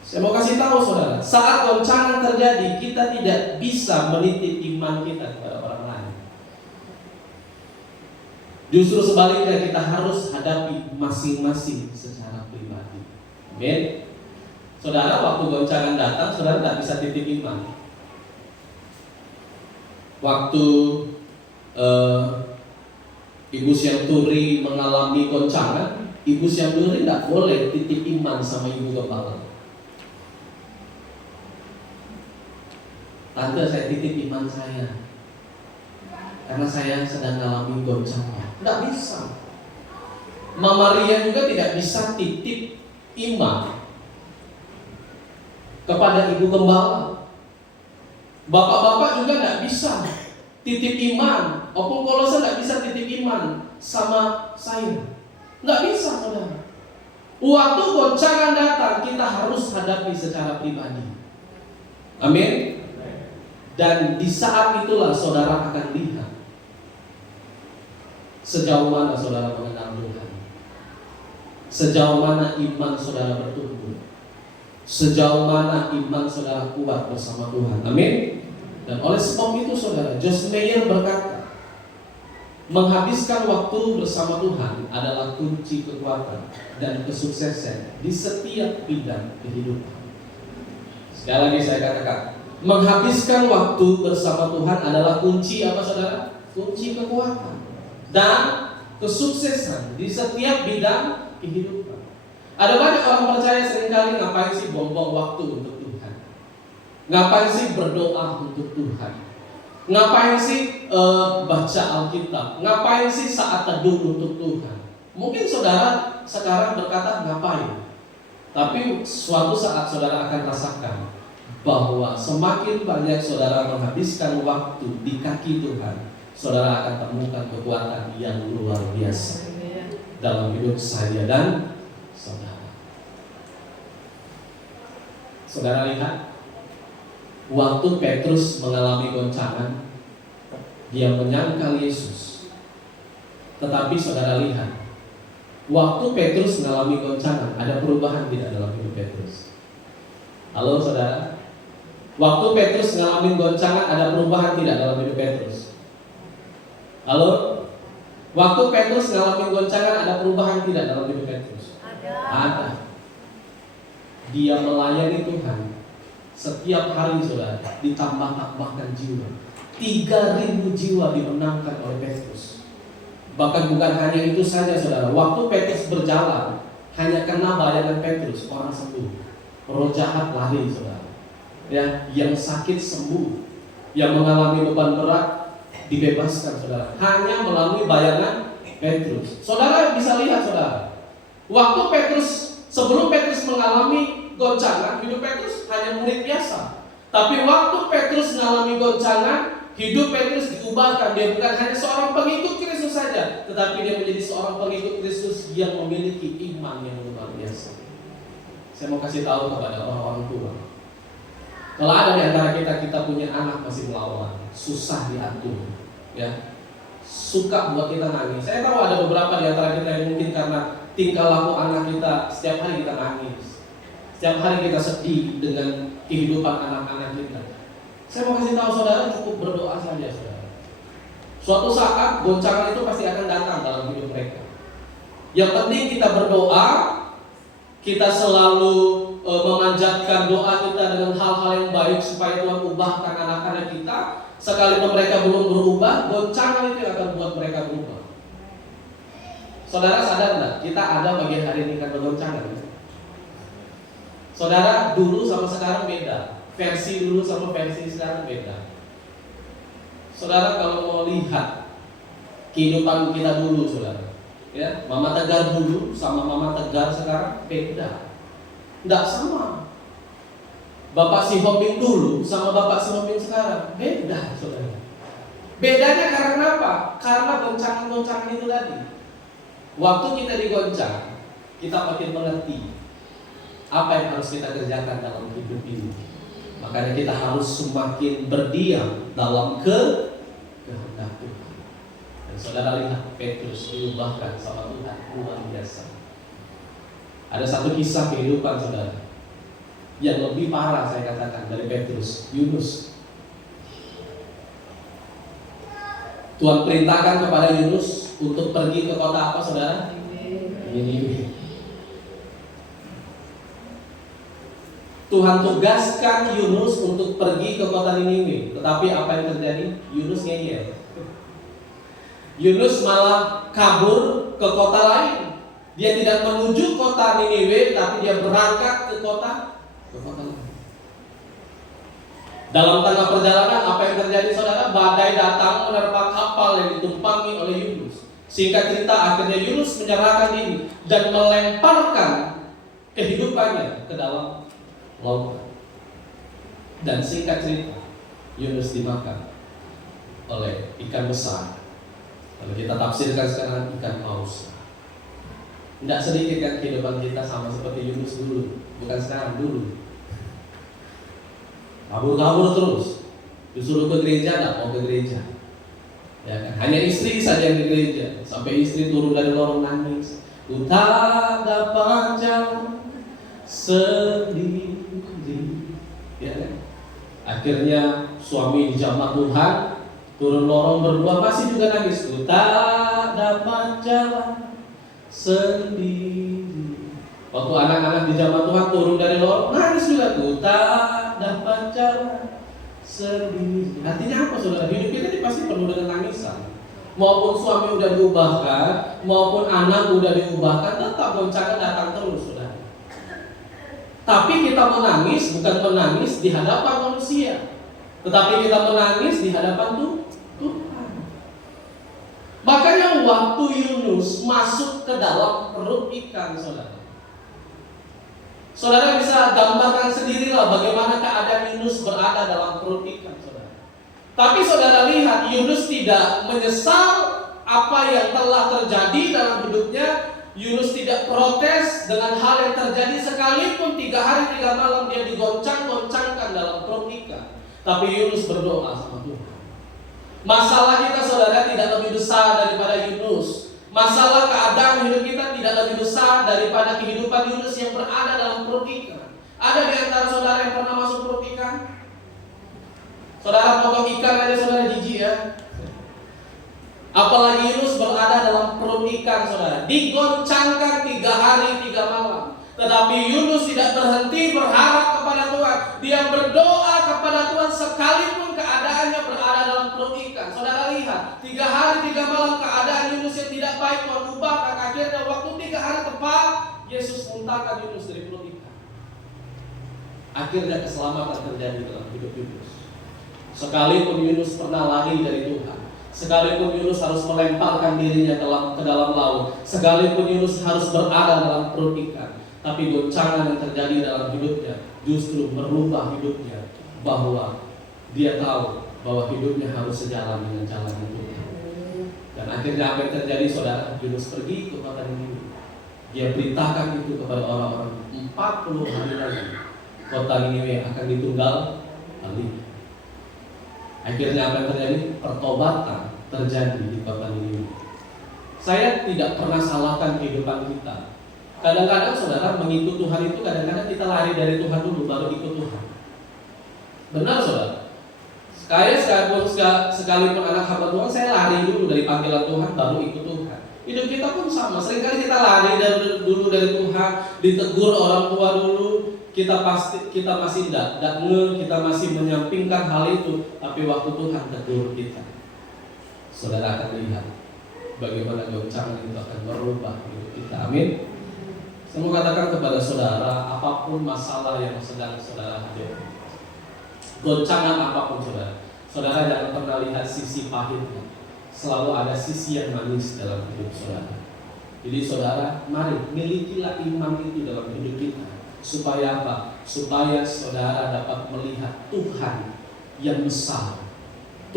Saya mau kasih tahu saudara, saat goncangan terjadi, kita tidak bisa menitip iman kita kepada orang lain. Justru sebaliknya kita harus hadapi masing-masing secara pribadi. Amin. Saudara, waktu goncangan datang, saudara tidak bisa titip iman. Waktu Ibu Syanturi mengalami goncangan, Ibu Syanturi tidak boleh titip iman sama Ibu Gembala. Tante, saya titip iman saya karena saya sedang mengalami goncangan. Tidak bisa. Mama Ria juga tidak bisa titip iman kepada Ibu Gembala. Bapak-bapak juga tidak bisa titip iman. Opung Kolose tidak bisa titip iman sama saya. Nggak bisa, saudara. Waktu goncangan datang, kita harus hadapi secara pribadi. Amin. Dan di saat itulah saudara akan lihat sejauh mana saudara mengenal Tuhan, sejauh mana iman saudara bertumbuh, sejauh mana iman saudara kuat bersama Tuhan. Amin. Dan oleh sebab itu saudara, Joyce Meyer berkata, menghabiskan waktu bersama Tuhan adalah kunci kekuatan dan kesuksesan di setiap bidang kehidupan. Sekali lagi saya katakan, menghabiskan waktu bersama Tuhan adalah kunci apa saudara? Kunci kekuatan dan kesuksesan di setiap bidang kehidupan. Ada banyak orang percaya seringkali ngapain sih buang-buang waktu untuk Tuhan? Ngapain sih berdoa untuk Tuhan? Ngapain sih baca Alkitab? Ngapain sih saat teduh untuk Tuhan? Mungkin saudara sekarang berkata ngapain? Tapi suatu saat saudara akan rasakan bahwa semakin banyak saudara menghabiskan waktu di kaki Tuhan, saudara akan temukan kekuatan yang luar biasa dalam hidup saya dan saudara. Saudara lihat, waktu Petrus mengalami goncangan, dia menyangkal Yesus. Tetapi saudara lihat, waktu Petrus mengalami goncangan, ada perubahan tidak dalam hidup Petrus? Halo saudara, waktu Petrus mengalami goncangan, ada perubahan tidak dalam hidup Petrus? Halo, waktu Petrus mengalami goncangan, ada perubahan tidak dalam hidup Petrus? Ada. Dia melayani Tuhan setiap hari saudara, ditambah-tambahkan jiwa. 3.000 jiwa dimenangkan oleh Petrus. Bahkan bukan hanya itu saja saudara, waktu Petrus berjalan, hanya kena bayangan Petrus, orang sembuh. Roh jahat lari saudara, ya, yang sakit sembuh, yang mengalami beban berat dibebaskan saudara, hanya melalui bayangan Petrus. Saudara bisa lihat saudara, waktu Petrus, sebelum Petrus mengalami goncangan, hidup Petrus hanya murid biasa. Tapi waktu Petrus mengalami goncangan, hidup Petrus diubahkan. Dia bukan hanya seorang pengikut Kristus saja, tetapi dia menjadi seorang pengikut Kristus yang memiliki iman yang luar biasa. Saya mau kasih tahu kepada orang-orang tua, kalau ada di antara kita punya anak masih melawan, susah diatur, ya, suka buat kita nangis. Saya tahu ada beberapa di antara kita yang mungkin karena tingkah laku anak kita setiap hari kita nangis, setiap hari kita sedih dengan kehidupan anak-anak kita. Saya mau kasih tahu saudara, cukup berdoa saja saudara. Suatu saat goncangan itu pasti akan datang dalam hidup mereka. Yang penting kita berdoa, kita selalu memanjatkan doa kita dengan hal-hal yang baik supaya Tuhan ubahkan anak-anak kita. Sekalipun mereka belum berubah, goncangan itu akan buat mereka berubah. Saudara sadar enggak? Kita ada bagian hari ini karena goncangan. Saudara, dulu sama sekarang beda. Versi dulu sama versi sekarang beda. Saudara kalau mau lihat kehidupan kita dulu saudara, ya, Mama Tegar dulu sama Mama Tegar sekarang beda. Tidak sama. Bapak Si Hombing dulu sama Bapak Si Hombing sekarang beda saudara. Bedanya karena apa? Karena goncangan-goncangan itu tadi. Waktu kita digoncang, kita makin mengerti apa yang harus kita kerjakan dalam hidup ini. Makanya kita harus semakin berdiam dalam kehendak Tuhan. Dan saudara lihat Petrus diubahkan sama Tuhan luar biasa. Ada satu kisah kehidupan saudara yang lebih parah saya katakan dari Petrus, Yunus. Tuhan perintahkan kepada Yunus untuk pergi ke kota apa saudara? Niniwe. Tuhan tugaskan Yunus untuk pergi ke kota Niniwe, tetapi apa yang terjadi? Yunus ngeyel. Yunus malah kabur ke kota lain. Dia tidak menuju kota Niniwe, tapi dia berangkat ke kota lain. Dalam tengah perjalanan apa yang terjadi saudara? Badai datang menerpa kapal yang ditumpangi oleh Yunus. Singkat cerita, akhirnya Yunus menyerahkan diri dan melemparkan kehidupannya ke dalam lautan. Dan singkat cerita, Yunus dimakan oleh ikan besar. Kalau kita tafsirkan sekarang, ikan paus. Tidak sedikit kan kehidupan kita sama seperti Yunus dulu, bukan sekarang, dulu. Kabur-kabur terus, disuruh ke gereja, nggak mau ke gereja. Ya kan? Hanya istri saja yang di gereja, sampai istri turun dari lorong nangis. Ku tak dapat jalan sendiri. Ya kan? Akhirnya suami dijamah Tuhan, turun lorong berdua masih juga nangis. Ku tak dapat jalan sendiri. Waktu anak-anak dijamah Tuhan turun dari lorong nangis juga. Ku tak dapat jalan sendiri. Artinya apa saudara? Hidup kita ini pasti penuh dengan tangisan. Maupun suami udah diubahkan, maupun anak udah diubahkan, tetap goncangan datang terus saudara. Tapi kita menangis bukan menangis di hadapan manusia, tetapi kita menangis di hadapan Tuhan. Makanya waktu Yunus masuk ke dalam perut ikan, saudara bisa gambarkan sendirilah bagaimana keadaan Yunus berada dalam perut ikan, saudara. Tapi saudara lihat, Yunus tidak menyesal apa yang telah terjadi dalam hidupnya. Yunus tidak protes dengan hal yang terjadi, sekalipun 3 hari 3 malam dia digoncang-goncangkan dalam perut ikan. Tapi Yunus berdoa sama Tuhan. Masalah kita saudara tidak lebih besar daripada Yunus. Masalah keadaan hidup kita tidak lebih besar daripada kehidupan Yunus yang berada dalam perut ikan. Ada di antara saudara yang pernah masuk perut ikan? Saudara potong ikan aja saudara jijik ya. Apalagi Yunus berada dalam perut ikan, saudara. Digoncangkan 3 hari 3 malam. Tetapi Yunus tidak berhenti berharap kepada Tuhan. Dia berdoa kepada Tuhan sekalipun keadaannya berada dalam perut ikan. Saudara lihat, 3 hari 3 malam keadaan Yunus yang tidak baik Tuhan ubahkan. Akhirnya waktu 3 hari tepat, Yesus muntahkan Yunus dari perut ikan. Akhirnya keselamatan terjadi dalam hidup Yunus. Sekalipun Yunus pernah lari dari Tuhan, sekalipun Yunus harus melemparkan dirinya ke dalam laut, sekalipun Yunus harus berada dalam perut ikan, tapi goncangan yang terjadi dalam hidupnya justru merubah hidupnya, bahwa dia tahu bahwa hidupnya harus sejalan dengan jalan Tuhan. Dan akhirnya apa yang terjadi, saudara? Yunus pergi ke kota Niniwe. Dia beritakan itu kepada orang-orang. 40 hari lagi kota Niniwe akan ditunggal balik. Akhirnya apa yang terjadi? Pertobatan terjadi di kota Niniwe. Saya tidak pernah salahkan kehidupan kita. Kadang-kadang saudara mengikut Tuhan itu kadang-kadang kita lari dari Tuhan dulu baru ikut Tuhan. Benar saudara? Sekalipun anak hamba Tuhan, saya lari dulu dari panggilan Tuhan baru ikut Tuhan. Hidup kita pun sama. Seringkali kita lari dulu dari Tuhan, ditegur orang tua dulu. Kita masih tidak kita masih menyampingkan hal itu. Tapi waktu Tuhan tegur kita, saudara akan lihat bagaimana goncangan itu akan merubah hidup kita. Amin. Saya mau katakan kepada saudara, apapun masalah yang sedang saudara hadapi, goncangan apapun saudara jangan pernah lihat sisi pahitnya. Selalu ada sisi yang manis dalam hidup saudara. Jadi saudara, mari milikilah iman itu dalam hidup kita. Supaya apa? Supaya saudara dapat melihat Tuhan yang besar,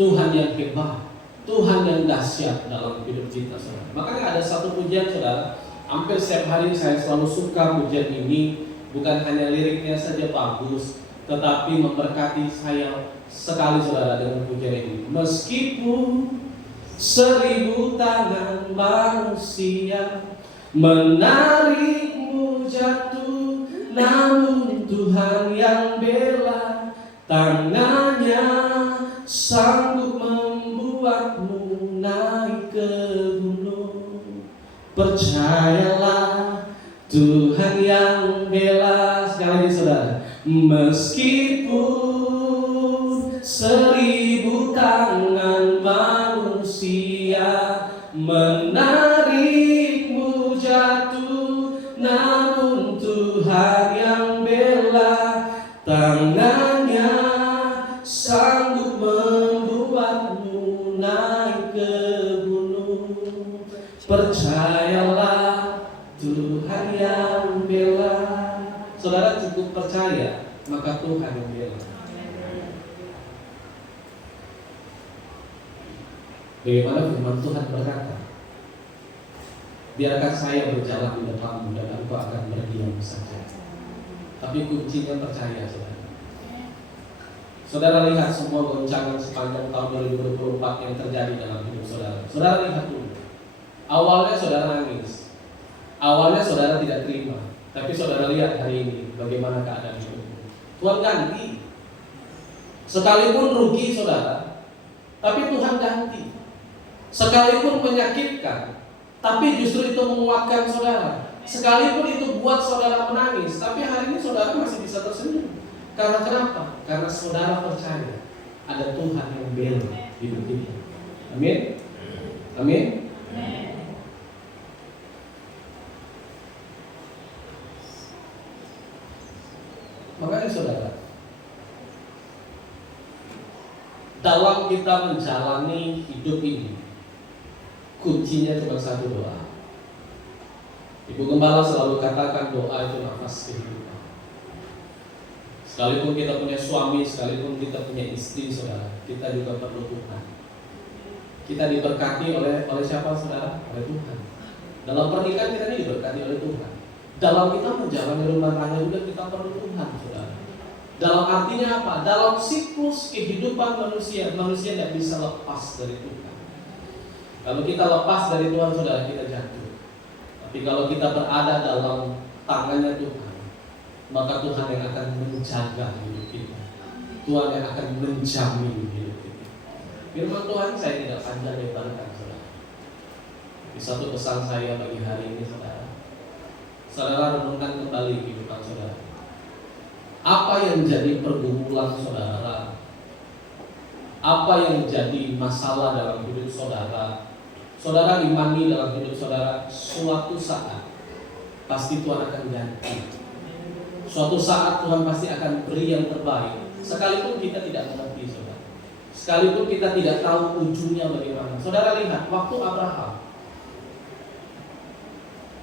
Tuhan yang hebat, Tuhan yang dahsyat dalam hidup kita, saudara. Makanya ada satu pujian, saudara. Hampir setiap hari saya selalu suka pujian ini. Bukan hanya liriknya saja bagus, tetapi memberkati saya sekali, saudara, dengan pujian ini. Meskipun 1000 tangan manusia menarikmu jatuh, namun Tuhan yang bela, tangannya sanggup membuatmu naik ke gunung. Percayalah, Tuhan yang bela. Sekali lagi saudara, meskipun 1000 tangan manusia menarikmu jatuh, namun Tuhan yang bela, tangannya sanggup membuatmu naik ke gunung. Percayalah, Tuhan yang bela. Saudara cukup percaya, maka Tuhan yang bela. Bagaimana firman Tuhan berkata, biarkan saya berjalan di depanmu dan engkau akan berdiam saja. Tapi kuncinya percaya, saudara. Saudara lihat semua goncangan sepanjang tahun 2024 yang terjadi dalam hidup saudara. Saudara lihat dulu. Awalnya saudara nangis. Awalnya saudara tidak terima. Tapi saudara lihat hari ini bagaimana keadaan hidupmu. Tuhan ganti. Sekalipun rugi saudara, tapi Tuhan ganti. Sekalipun menyakitkan, tapi justru itu menguatkan saudara. Sekalipun itu buat saudara menangis, tapi hari ini saudara masih bisa tersenyum. Karena kenapa? Karena saudara percaya ada Tuhan yang bela hidup kita. Amin. Amin. Makanya saudara, dalam kita menjalani hidup ini, kuncinya cuma satu, doa. Ibu Gembala selalu katakan doa itu nafas kehidupan. Sekalipun kita punya suami, sekalipun kita punya istri, saudara, kita juga perlu Tuhan. Kita diberkati oleh siapa, saudara? Oleh Tuhan. Dalam pernikahan kita ini diberkati oleh Tuhan. Dalam kita menjalani rumah tangga juga kita perlu Tuhan, saudara. Dalam artinya apa? Dalam siklus kehidupan manusia tidak bisa lepas dari Tuhan. Kalau kita lepas dari Tuhan, saudara, kita jatuh. Tapi kalau kita berada dalam tangannya Tuhan, maka Tuhan yang akan menjaga hidup kita. Tuhan yang akan menjamin hidup kita. Firman Tuhan saya tidak panjang lebarkan, saudara. Di satu pesan saya bagi hari ini, saudara. Saudara renungkan kembali kehidupan saudara. Apa yang jadi pergumulan saudara? Apa yang jadi masalah dalam hidup saudara? Saudara imani dalam hidup saudara, suatu saat pasti Tuhan akan ganti. Suatu saat Tuhan pasti akan beri yang terbaik. Sekalipun kita tidak mengerti, saudara. Sekalipun kita tidak tahu ujungnya bagaimana. Saudara lihat, waktu Abraham,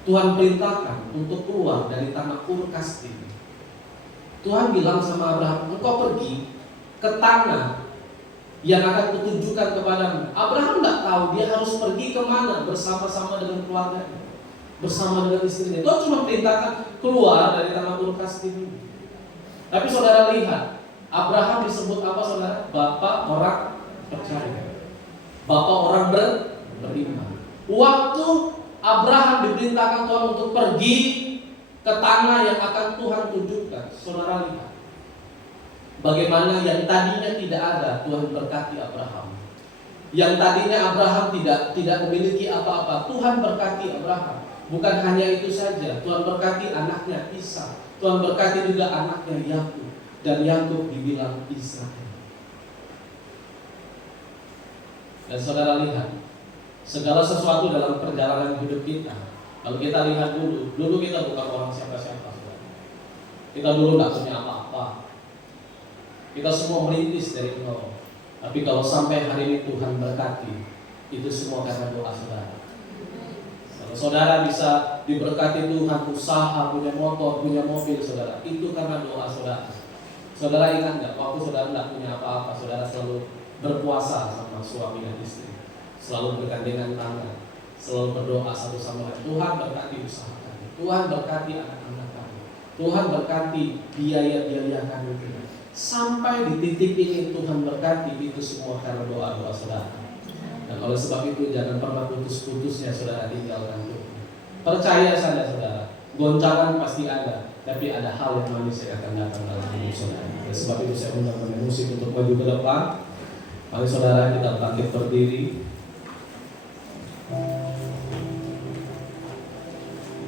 Tuhan perintahkan untuk keluar dari tanah Ur Kasdim. Tuhan bilang sama Abraham, engkau pergi ke tanah yang akan kutunjukkan kepadamu. Abraham tidak tahu dia harus pergi kemana bersama-sama dengan keluarganya, bersama dengan istrinya. Tuhan cuma perintahkan keluar dari tanah Ur Kasdim. Tapi saudara lihat, Abraham disebut apa, saudara? Bapak orang percaya, bapak orang beriman. Waktu Abraham diperintahkan Tuhan untuk pergi ke tanah yang akan Tuhan tunjukkan, saudara lihat bagaimana yang tadinya tidak ada, Tuhan berkati Abraham. Yang tadinya Abraham tidak memiliki apa-apa, Tuhan berkati Abraham. Bukan hanya itu saja, Tuhan berkati anaknya Ishak, Tuhan berkati juga anaknya Yakub, dan Yakub dibilang Israel. Dan saudara lihat, segala sesuatu dalam perjalanan hidup kita, kalau kita lihat dulu kita bukan orang siapa-siapa, saudara. Kita dulu tidak punya apa-apa. Kita semua merintis dari nol. Tapi kalau sampai hari ini Tuhan berkati, itu semua karena doa saudara. Kalau saudara bisa diberkati Tuhan, usaha, punya motor, punya mobil, saudara, itu karena doa saudara. Saudara ingat nggak, waktu saudara tidak punya apa-apa, saudara selalu berpuasa sama suami dan istri, selalu bergandengan tangan, selalu berdoa satu sama lain. Tuhan berkati usaha kami, Tuhan berkati anak-anak kami, Tuhan berkati biaya-biaya kami. Sampai di titik ini Tuhan berkati, itu semua karena doa-doa saudara. Dan oleh sebab itu jangan pernah putus-putusnya saudara tinggalkan Tuhan. Percaya saja saudara, goncangan pasti ada, tapi ada hal yang manis yang akan datang dalam hidup saudara. Oleh sebab itu saya undang musik untuk maju ke depan. Mari saudara kita bangkit berdiri.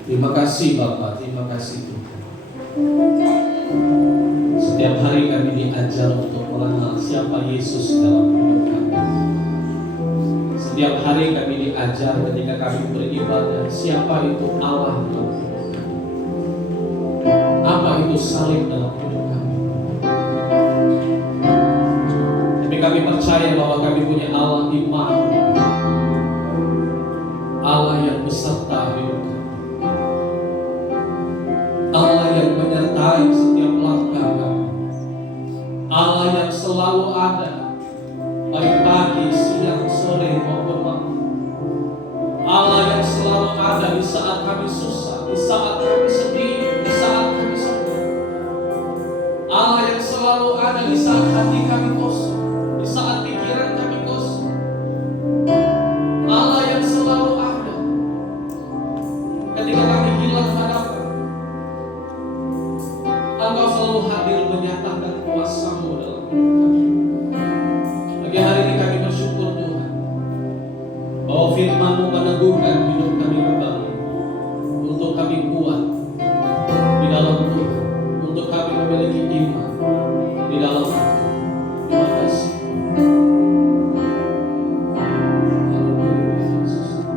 Terima kasih Bapak, terima kasih Tuhan. Setiap hari kami diajar untuk mengenal siapa Yesus dalam hidup kami. Setiap hari kami diajar ketika kami beribadah, siapa itu Allah dalam hidup kami. Apa itu salib dalam hidup kami. Tapi kami percaya bahwa kami punya Allah Immanuel, Allah yang beserta hidup kami, Allah yang menyertai setiap langkah kami, Allah yang selalu ada baik pagi, siang, sore maupun kami susah, di saat kami sedih, di saat kami sedih. Allah yang selalu ada di saat hati kami kosong, di saat pikiran kami kosong. Allah yang selalu ada ketika kami hilang harapan. Engkau selalu hadir menyatakan kuasa-Mu dalam hidup kami. Pagi hari ini kami bersyukur Tuhan bahwa firman-Mu meneguhkan hidup kami kembali, untuk kami kuat di dalam Tuhan, untuk kami memiliki iman di dalam Tuhan. Terima kasih. Haleluya, Yesus.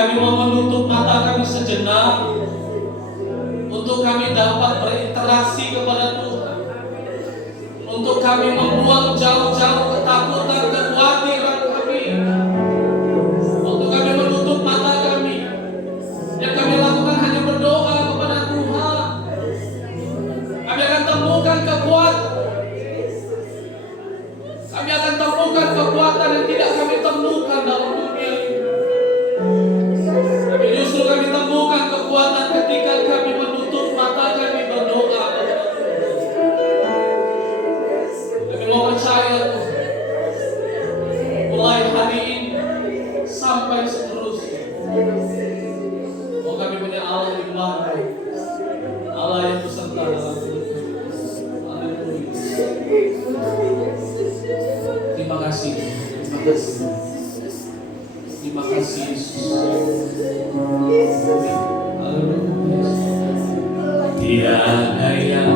kami mau menutup mata kami sejenak untuk kami dapat berinteraksi kepada Tuhan. Untuk kami membuang jauh-jauh ketakutan, kekhawatiran kami. Untuk kami menutup mata kami. Yang kami lakukan hanya berdoa kepada Tuhan. Kami akan temukan kekuatan. Kami akan temukan kekuatan yang tidak kami temukan dalam dunia ini. Tapi justru kami temukan kekuatan ketika kami menutup mata kami berdoa kepada Tuhan. Kami mau percaya Tuhan, mulai hari ini sampai seterusnya, mau kami punya Allah yang baik, Allah yang beserta dalam hidup kami. Haleluya. Terima kasih, terima kasih, terima kasih Yesus. Haleluya. Tiada yang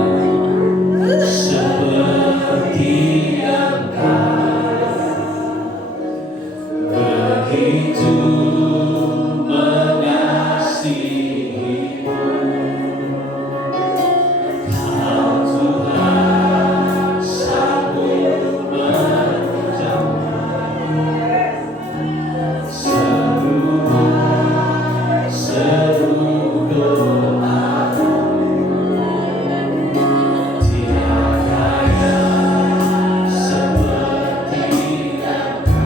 seperti Engkau, begitu mengasihimu. Kau Tuhan sanggup menjamah seru doa. Tiada yang seperti Engkau,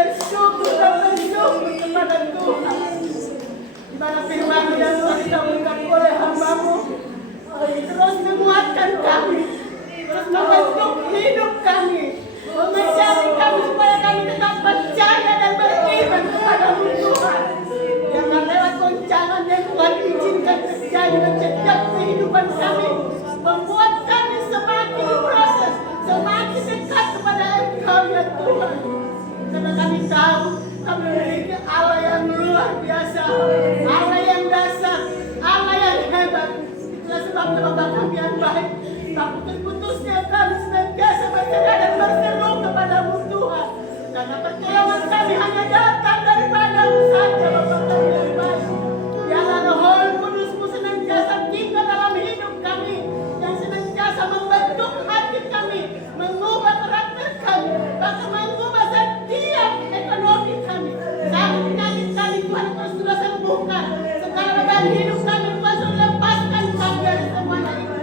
bersyukur dan bersyukur kepada Tuhan. Di mana firman-Mu yang telah didahulukan oleh hamba-Mu terus menguatkan kami, terus membentuk hidup kami, mengajari kami supaya kami tetap percaya dan beriman kepada-Mu Tuhan. Jangan lewat goncangan yang Tuhan izinkan terjadi dan setiap kehidupan kami, membuat kami semakin proses, semakin dekat kepada Engkau ya Tuhan. Karena kami tahu kami memiliki Allah yang luar biasa, Allah yang dasar, Allah yang hebat. Itulah sebabnya Bapa kami yang baik, tak putus-putusnya kami senantiasa berseru dan berseru kepada-Mu Tuhan. Karena pertolongan kami hanya datang daripada-Mu saja Bapa kami yang baik. Biarlah Roh Kudus-Mu senantiasa tinggal dalam hidup kami, yang senantiasa membentuk hati kami, mengubah karakter kami, bahkan mengubah setiap ekonomi kami. Saat penyakit kami Tuhan terus sudah sembuhkan, segala beban hidup kami Tuhan sudah lepaskan kami dari semuanya itu.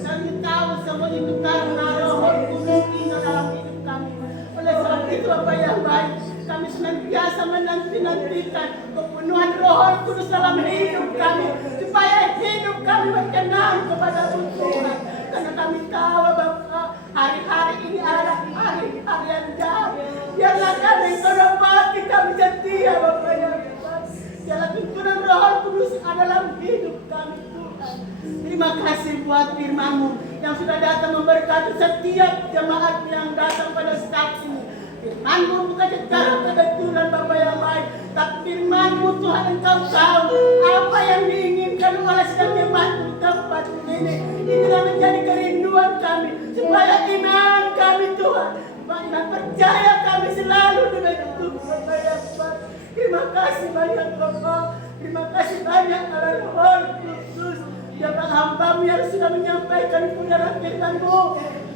Kami tahu semua itu karena Roh Kudus tinggal dalam hidup kami. Oleh sebab itu Bapa yang baik, kami senantiasa menanti-nantikan kepenuhan Roh Kudus dalam hidup kami, supaya hidup kami berkenan kepada-Mu Tuhan. Karena kami tahu Bapa, hari-hari ini adalah hari-hari yang jahat. Biarlah kami menghormati kami setia Bapa yang baik. Biarlah tuntunan Roh Kudus adalah hidup kami Tuhan. Terima kasih buat firman-Mu yang sudah datang memberkati setiap jemaat yang datang pada saat ini. Firman-Mu bukan secara kebetulan Bapa yang baik, tapi firman-Mu Tuhan Engkau tahu apa yang diinginkan oleh setiap jemaat di tempat ini. Itulah menjadi kerinduan kami, supaya iman kami Tuhan, iman percaya kami selalu dibentuk Bapa yang baik. Terima kasih banyak Bapa, terima kasih banyak Allah Roh Kudus, Bapa hamba-Mu yang sudah menyampaikan kebenaran firman-Mu.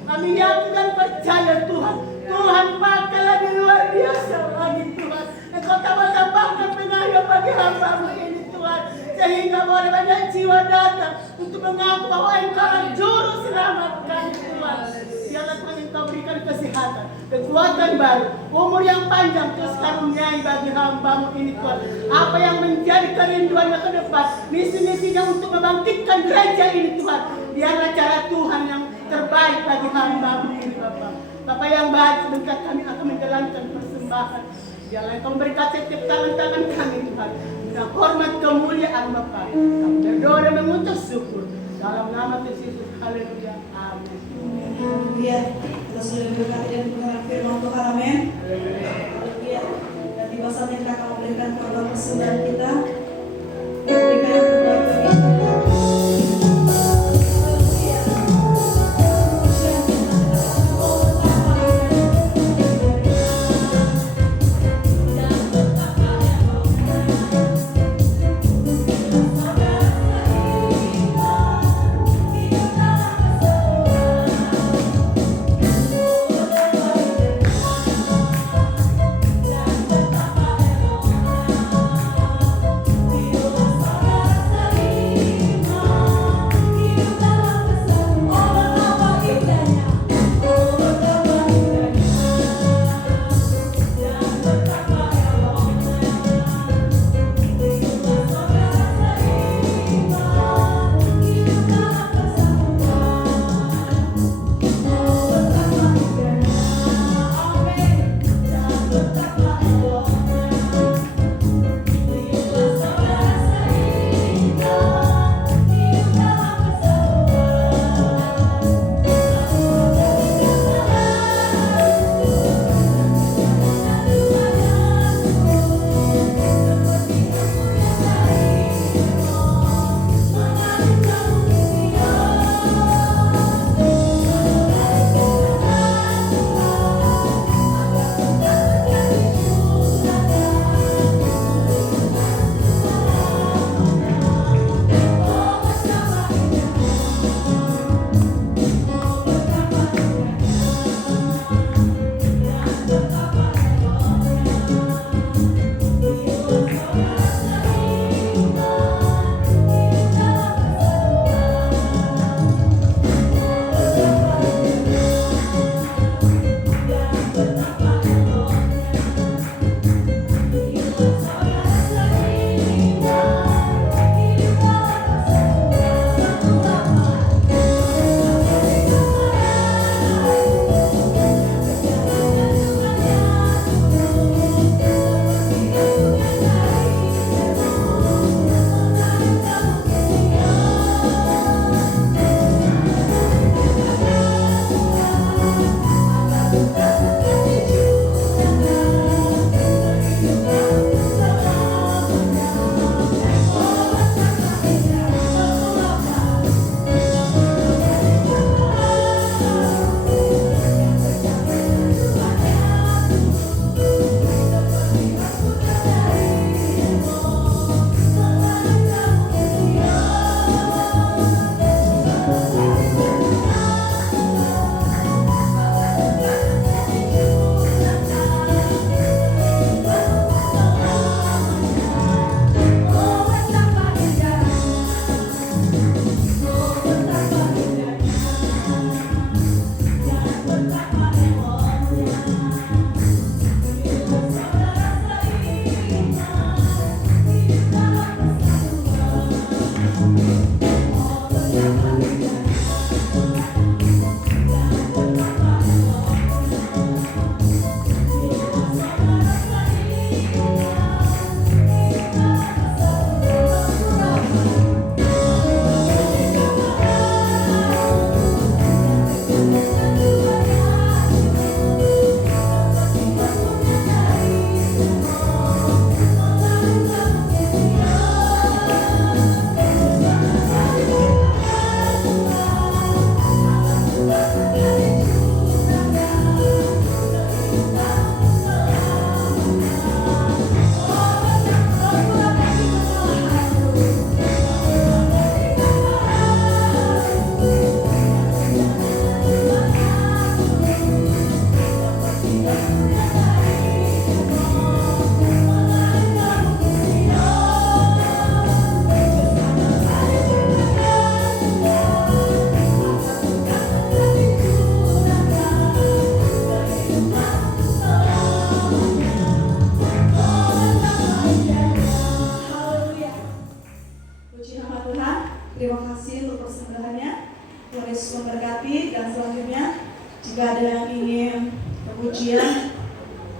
Kami yakin dan percaya Tuhan, Tuhan pakai lagi luar biasa lagi Tuhan. Engkau tambahkan tenaga bagi hamba-Mu ini Tuhan, sehingga boleh banyak jiwa datang untuk mengaku bahwa Engkau adalah juru selamat kami Tuhan. Biarlah Tuhan Engkau berikan kesehatan, kekuatan baru, umur yang panjang, terus karuniai bagi hamba-Mu ini Tuhan. Apa yang menjadi kerinduannya ke depan, misi-misinya untuk membangkitkan gereja ini Tuhan. Biarlah cara Tuhan yang terbaik bagi hamba-Mu ini Bapa. Bapa yang baik, sebentar kami akan menjalankan persembahan. Biarlah Engkau memberkati setiap tangan-tangan kami Tuhan. Dengan hormat kemuliaan Bapa, kami berdoa dan mengucap syukur dalam nama Yesus. Haleluya. Amin. Haleluya. Kita sudah diberkati dan mendengar firman Tuhan. Amin. Haleluya. Dan tiba saatnya kita akan memberikan kabar kesudahan kita. Memberikan yang terbaik bagi kita.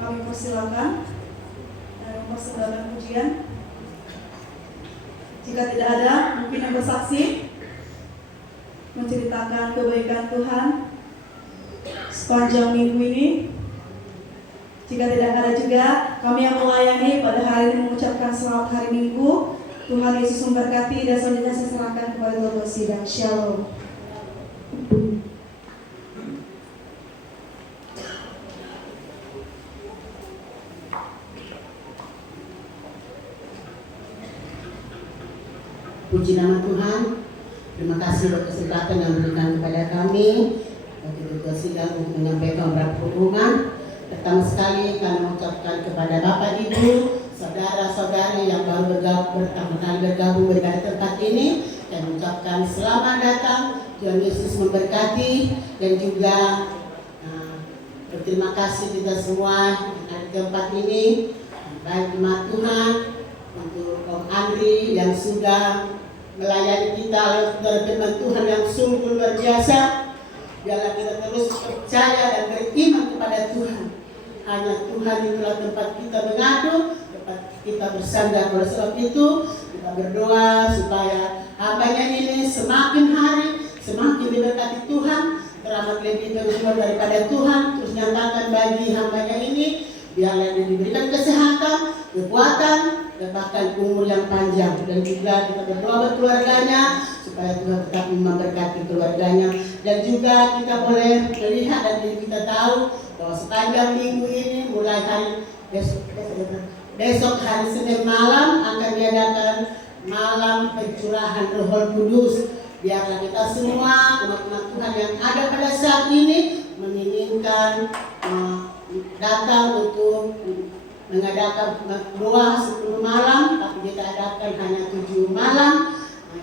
kami persilakan mempersembahkan pujian. Jika tidak ada, mungkin yang bersaksi menceritakan kebaikan Tuhan sepanjang minggu ini. Jika tidak ada juga, kami yang melayani pada hari ini mengucapkan selamat hari Minggu. Tuhan Yesus memberkati, dan selanjutnya saya serahkan kepada Bapak Sidang. Shalom. Puji nama Tuhan. Terima kasih buat kesempatan yang diberikan kepada kami bagi Ketua Sidang untuk menyampaikan beberapa pengumuman. Pertama sekali kami mengucapkan kepada Bapak Ibu, saudara-saudari yang baru pertama kali bergabung pada tempat ini, dan mengucapkan selamat datang. Tuhan Yesus memberkati, dan juga berterima kasih kita semua yang ada di tempat ini, baik jemaat Tuhan, untuk Om Andri yang sudah melayani kita lewat firman Tuhan yang sungguh luar biasa. Biarlah kita terus percaya dan beriman kepada Tuhan. Hanya Tuhan itulah tempat kita mengadu, tempat kita bersandar. Oleh sebab itu kita berdoa supaya hambanya ini semakin hari semakin diberkati Tuhan, teramat lebih terus daripada Tuhan. Terus nyatakan bagi hambanya ini, biarlah dia diberikan kesehatan, kekuatan, dan bahkan umur yang panjang. Dan juga kita berdoa buat keluarganya supaya Tuhan tetap memberkati keluarganya. Dan juga kita boleh melihat dan kita tahu bahwa sepanjang minggu ini, mulai hari besok hari Senin malam akan diadakan malam pencurahan Roh Kudus. Biarlah kita semua umat-umat Tuhan yang ada pada saat ini menginginkan datang untuk mengadakan doa 10 malam, tapi kita adakan hanya 7 malam.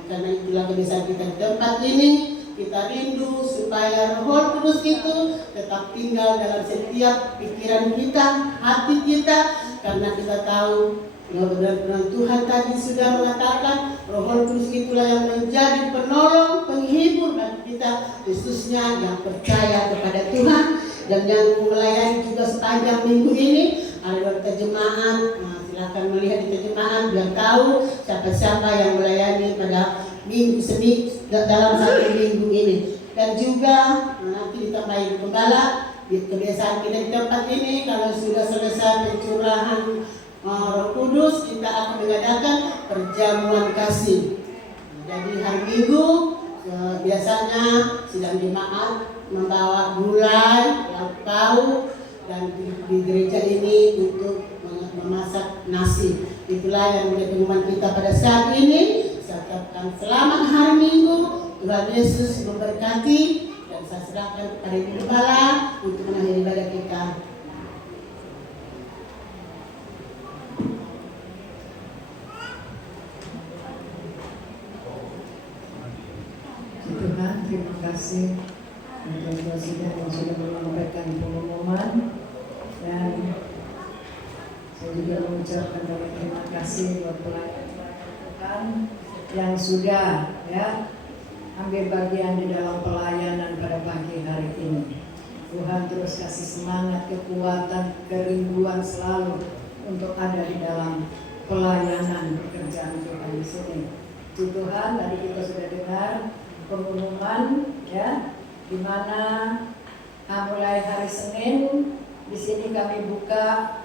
Karena itulah kebiasaan kita di tempat ini. Kita rindu supaya Roh Kudus itu tetap tinggal dalam setiap pikiran kita, hati kita, karena kita tahu benar-benar Tuhan tadi sudah mengatakan Roh Kudus itulah yang menjadi penolong, penghibur bagi kita, khususnya yang percaya kepada Tuhan dan yang melayani juga sepanjang minggu ini. Ada terjemahan, silakan melihat di terjemahan biar tahu siapa-siapa yang melayani pada minggu dalam satu minggu ini. Dan juga nanti ditambahin gembala. Kebiasaan kita di tempat ini, kalau sudah selesai pencurahan Roh Kudus, kita akan mengadakan perjamuan kasih. Jadi hari Minggu biasanya sidang jemaat membawa gulai, lauk pauk, dan di gereja ini untuk memasak nasi. Itulah yang menjadi pengumuman kita pada saat ini. Saya ucapkan selamat hari Minggu. Tuhan Yesus memberkati, dan saya serahkan kepada Ibu Gembala untuk mengakhiri ibadah kita. Tuhan, terima kasih untuk Presiden yang sudah menyampaikan pengumuman, dan saya juga mengucapkan terima kasih buat pelayan Tuhan yang sudah ambil bagian di dalam pelayanan pada pagi hari ini. Tuhan terus kasih semangat, kekuatan, kerinduan selalu untuk ada di dalam pelayanan pekerjaan Tuhan di sini. Tuhan, tadi kita sudah dengar pengumuman di mana mulai hari Senin di sini kami buka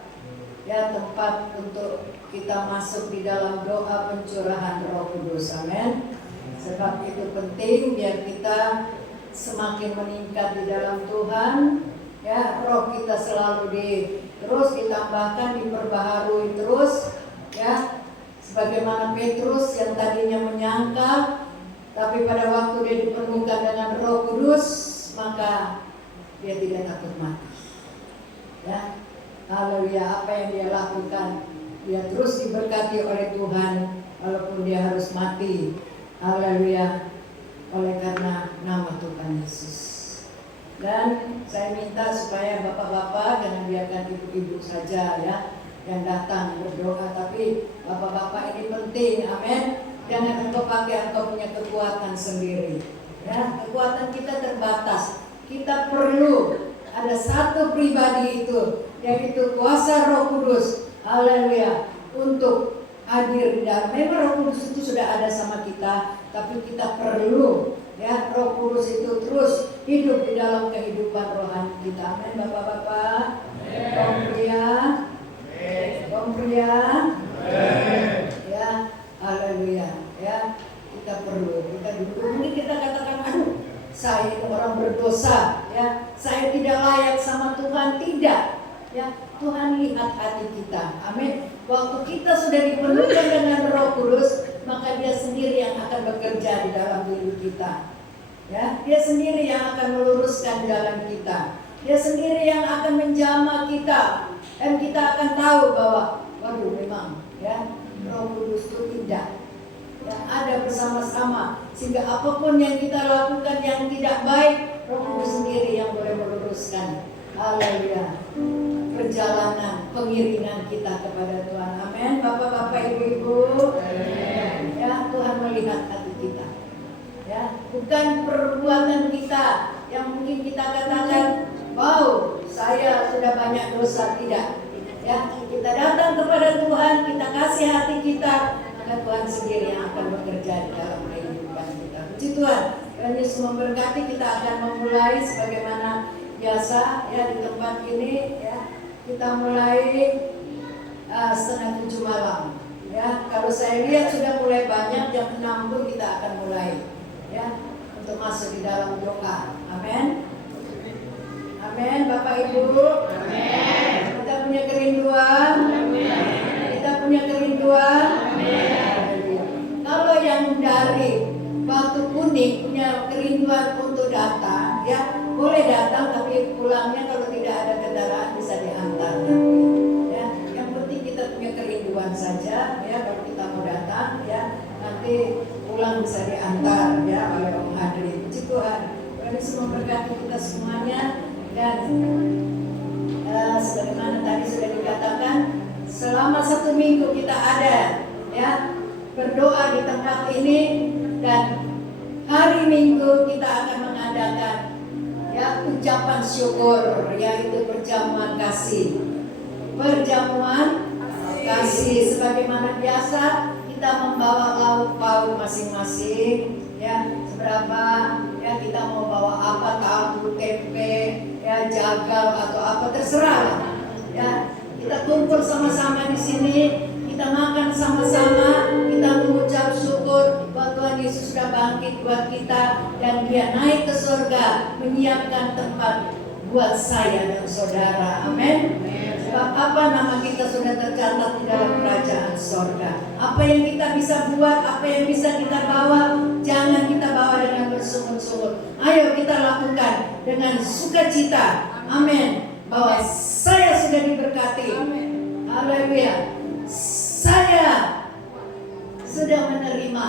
tempat untuk kita masuk di dalam doa pencurahan Roh Kudus. Amin. Sebab itu penting biar kita semakin meningkat di dalam Tuhan. Roh kita selalu terus ditambahkan, diperbaharui terus. Sebagaimana Petrus yang tadinya menyangka, tapi pada waktu dia dipenuhkan dengan Roh Kudus, maka dia tidak takut mati. Haleluya, apa yang dia lakukan, dia terus diberkati oleh Tuhan, walaupun dia harus mati. Haleluya, oleh karena nama Tuhan Yesus. Dan saya minta supaya bapak-bapak jangan biarkan ibu-ibu saja yang datang berdoa, tapi bapak-bapak ini penting. Amin. Jangan engkau pakai engkau punya kekuatan sendiri. Kekuatan kita terbatas. Kita perlu ada satu pribadi itu, yaitu kuasa Roh Kudus, haleluya, untuk hadir di dalam. Memang Roh Kudus itu sudah ada sama kita, tapi kita perlu ya Roh Kudus itu terus hidup di dalam kehidupan rohani kita. Amin, Bapak-bapak. Kompria. Ya, haleluya. Ya, kita perlu, kita duduk. Mungkin kita katakan, aduh, saya ini orang berdosa, ya, saya tidak layak sama Tuhan. Tidak, ya, Tuhan lihat hati kita. Amin. Waktu kita sudah dipenuhkan dengan Roh Kudus, maka Dia sendiri yang akan bekerja di dalam diri kita. Ya, Dia sendiri yang akan meluruskan jalan kita. Dia sendiri yang akan menjamah kita, dan kita akan tahu bahwa, waduh, memang, ya, Roh Kudus itu indah. Ya, ada bersama-sama, sehingga apapun yang kita lakukan yang tidak baik, Roh Kudus sendiri yang boleh meluruskan. Haleluya. Perjalanan pengiringan kita kepada Tuhan. Amin. Bapak-bapak, ibu-ibu, ya, Tuhan melihat hati kita. Ya, bukan perbuatan kita yang mungkin kita katakan, wow, saya sudah banyak dosa. Tidak. Ya, kita datang kepada Tuhan, kita kasih hati kita, maka Tuhan sendiri yang akan bekerja di dalam kehidupan kita. Puji Tuhan. Tuhan Yesus memberkati. Kita akan memulai sebagaimana biasa ya di tempat ini, ya. Kita mulai 6:30 malam. Ya, kalau saya lihat sudah mulai banyak, jam 6 pun kita akan mulai. Ya, untuk masuk di dalam doa. Amin. Amin, Bapak Ibu. Amin. Kita punya kerinduan. Amin. Kita punya kerinduan. Amin. Kalau yang dari Batu Kuning punya kerinduan untuk datang, ya, boleh datang, tapi pulangnya kalau tidak ada kendaraan bisa diantar nanti. Ya, yang penting kita punya kerinduan saja, ya, kalau kita mau datang, ya, nanti pulang bisa diantar, ya, oleh Om Hadri. Puji Tuhan. Tuhan Yesus memberkati kita semuanya. Dan sebagaimana tadi sudah dikatakan, selama 1 minggu kita ada, ya, berdoa di tempat ini, dan hari Minggu kita akan mengadakan, ya, ucapan syukur, yaitu perjamuan kasih. Perjamuan kasih, sebagaimana biasa kita membawa lauk pauk masing-masing, ya, seberapa, ya, kita mau bawa apa, tahu, tempe, ya, jagal atau apa, terserah lah. Ya, kita kumpul sama-sama di sini, kita makan sama-sama, kita mengucap syukur bahwa Tuhan Yesus sudah bangkit buat kita, dan Dia naik ke surga menyiapkan tempat buat saya dan saudara. Amin. Sebab apa, nama kita sudah tercatat di dalam kerajaan surga. Apa yang kita bisa buat, apa yang bisa kita bawa, jangan kita bawa dengan bersungut-sungut. Ayo kita lakukan dengan sukacita. Amin. Bahwa saya sudah diberkati. Haleluya. Saya sudah menerima,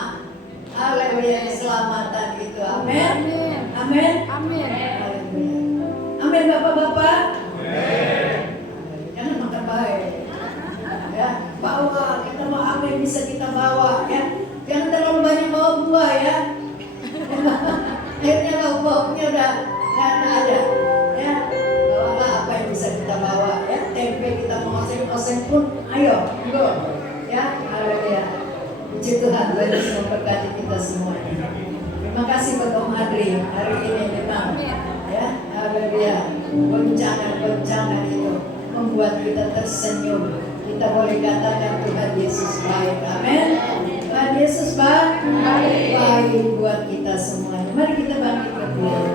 haleluya, keselamatan itu. Amin. Amin. Amin. Haleluya. Amin, Bapak-bapak. Jangan makan baik. Ya, bawa, kita mau apa yang bisa kita bawa, ya. Jangan terlalu banyak bawa buah, ya. Akhirnya lauk pauknya udah ada. Ya, bawalah apa yang bisa kita bawa, ya. Tempe kita mau oseng-oseng pun, ayo, go. Ya, haleluya. Puji Tuhan, Tuhan Yesus memberkati kita semua. Terima kasih buat Om Adri. Hari ini memang, ya, haleluya, goncangan itu membuat kita tersenyum. Kita boleh katakan Tuhan Yesus baik. Amin. Tuhan Yesus baik buat kita semuanya. Mari kita bangkit berdiri.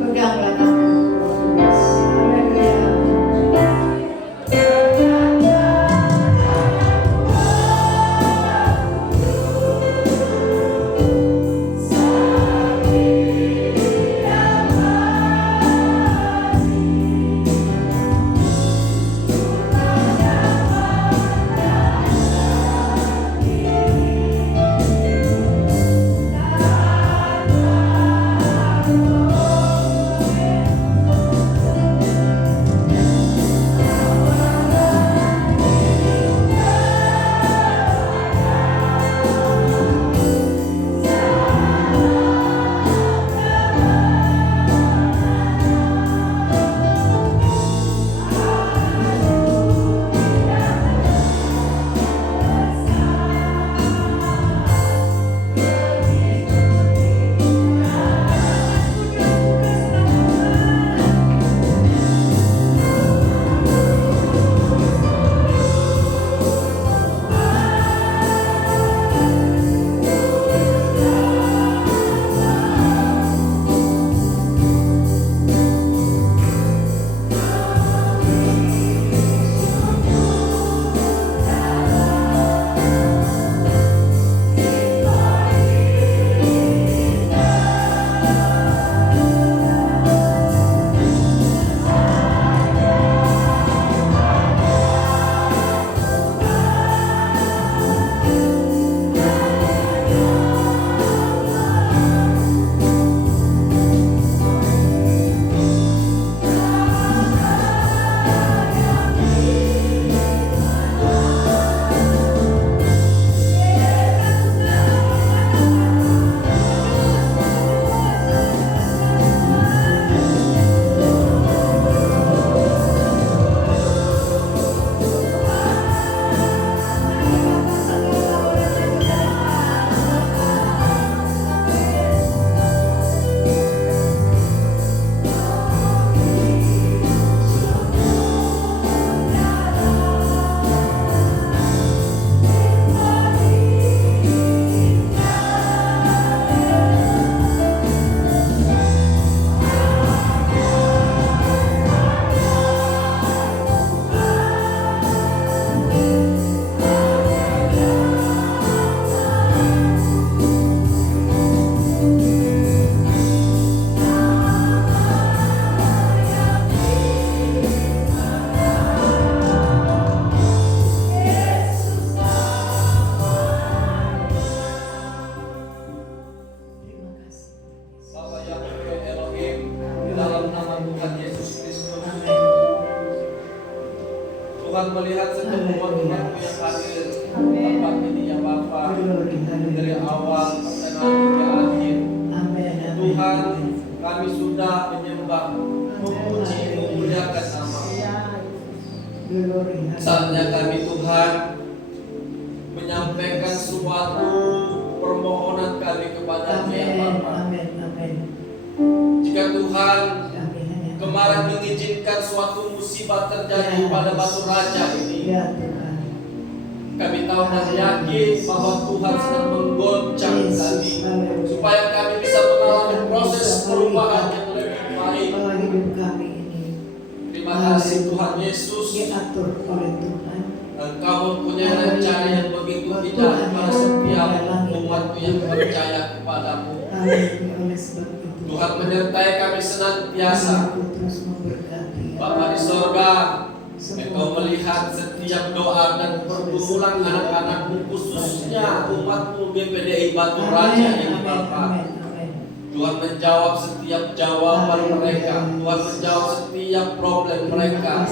Peganglah tangan. Tuhan melihat semua Tuhan yang hadir tempat ini ya Bapa, dari awal sampai nanti ke akhir. Tuhan, kami sudah menyembah, memuji, memuliakan nama-Mu. Saatnya kami Tuhan menyampaikan suatu permohonan kami kepada-Mu ya Bapa. Jika Tuhan kemarin mengizinkan suatu musibah terjadi pada Batu Raja ini, kami tahu dan yakin bahwa Tuhan sedang menggoncang kami supaya kami bisa mengalami proses perubahan yang lebih baik. Terima kasih Tuhan Yesus, Engkau mempunyai rencana yang begitu indah kepada setiap umat-Mu yang percaya kepada-Mu. Tuhan menyertai kami senantiasa. Bapa di sorga, Engkau melihat setiap doa dan pergumulan anak-anak-Mu, khususnya umat-Mu GPDI Batu Raja ini Bapa. Tuhan menjawab setiap jawaban mereka, Tuhan menjawab setiap problem mereka.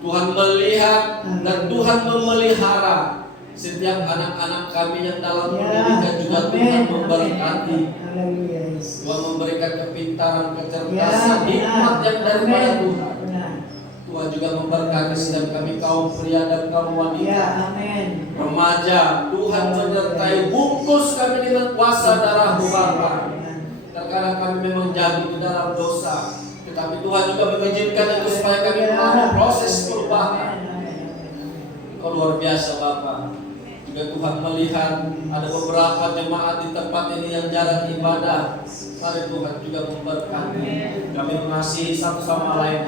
Tuhan melihat dan Tuhan memelihara setiap anak-anak kami yang dalam pendidikan juga Tuhan memberkati. Tuhan memberikan kepintaran, kecerdasan, hikmat yang daripada Tuhan. Tuhan juga memberkati setiap kami kaum pria dan kaum wanita, remaja. Tuhan menyertai, bungkus kami dengan kuasa darah-Mu Bapa. Terkadang kami memang jatuh di dalam dosa, tetapi Tuhan juga mengizinkan itu supaya kami mengalami proses perubahan. Kau luar biasa Bapa. Juga Tuhan melihat ada beberapa jemaat di tempat ini yang jarang ibadah. Mari Tuhan juga memberkati. Kami mengasihi satu sama lain.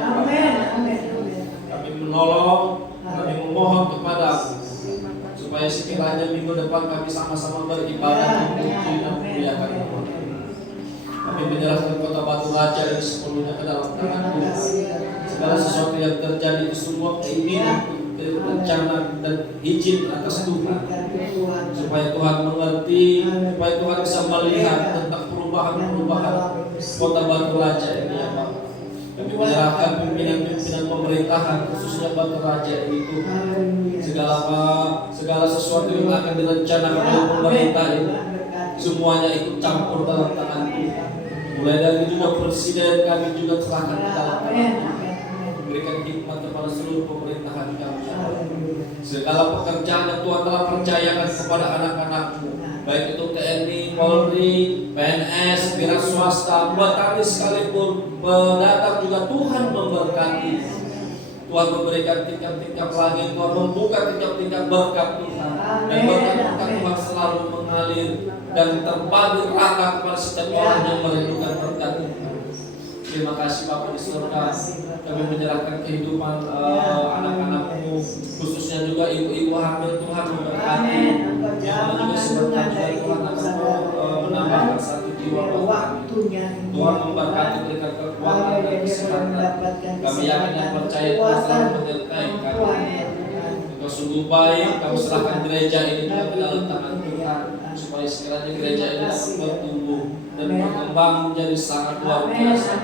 Kami menolong, kami memohon kepada-Mu supaya sekiranya minggu depan kami sama-sama beribadah memuji dan memuliakan Nama. Kami menyerahkan kota Batu Raja dan sepenuhnya ke dalam tangan Tuhan. Segala sesuatu yang terjadi itu semua keinginan, rencana dan izin atas Tuhan, supaya Tuhan mengerti, supaya Tuhan bisa melihat tentang perubahan-perubahan kota Batu Raja ini ya Pak. Kami menyerahkan pimpinan-pimpinan pemerintahan khususnya Batu Raja ini Tuhan. Segala sesuatu yang akan direncanakan oleh pemerintah ini semuanya ikut campur dalam tangan Tuhan. Mulai dari juga presiden kami juga serahkan ke dalam tangan Tuhan. Berikan hikmat kepada seluruh pemerintahan kami. Segala pekerjaan yang Tuhan telah percayakan kepada anak-anak-Mu, baik itu TNI, Polri, PNS, wira swasta, buat kami sekalipun pendatang juga Tuhan memberkati. Tuhan memberikan tingkat-tingkat langit, Tuhan membuka tingkat-tingkat berkat Tuhan, dan berkat Tuhan selalu mengalir dan terbagi rata kepada setiap orang yang merindukan berkat Tuhan. Terima kasih Bapa di surga. Kami menyerahkan kehidupan anak-anak-Mu, khususnya juga ibu-ibu hamil. Tuhan memberkati. Yang juga sebentar juga Tuhan akan menambahkan satu jiwa waktunya. Tuhan memberkati, berikan kekuatan dan kesehatan. Kami yakin dan percaya Tuhan selalu menyertai kami. Engkau sungguh baik. Kami serahkan gereja ini juga ke dalam tangan Tuhan, supaya sekiranya gereja ini dapat bertumbuh dan berkembang menjadi sangat luar biasa.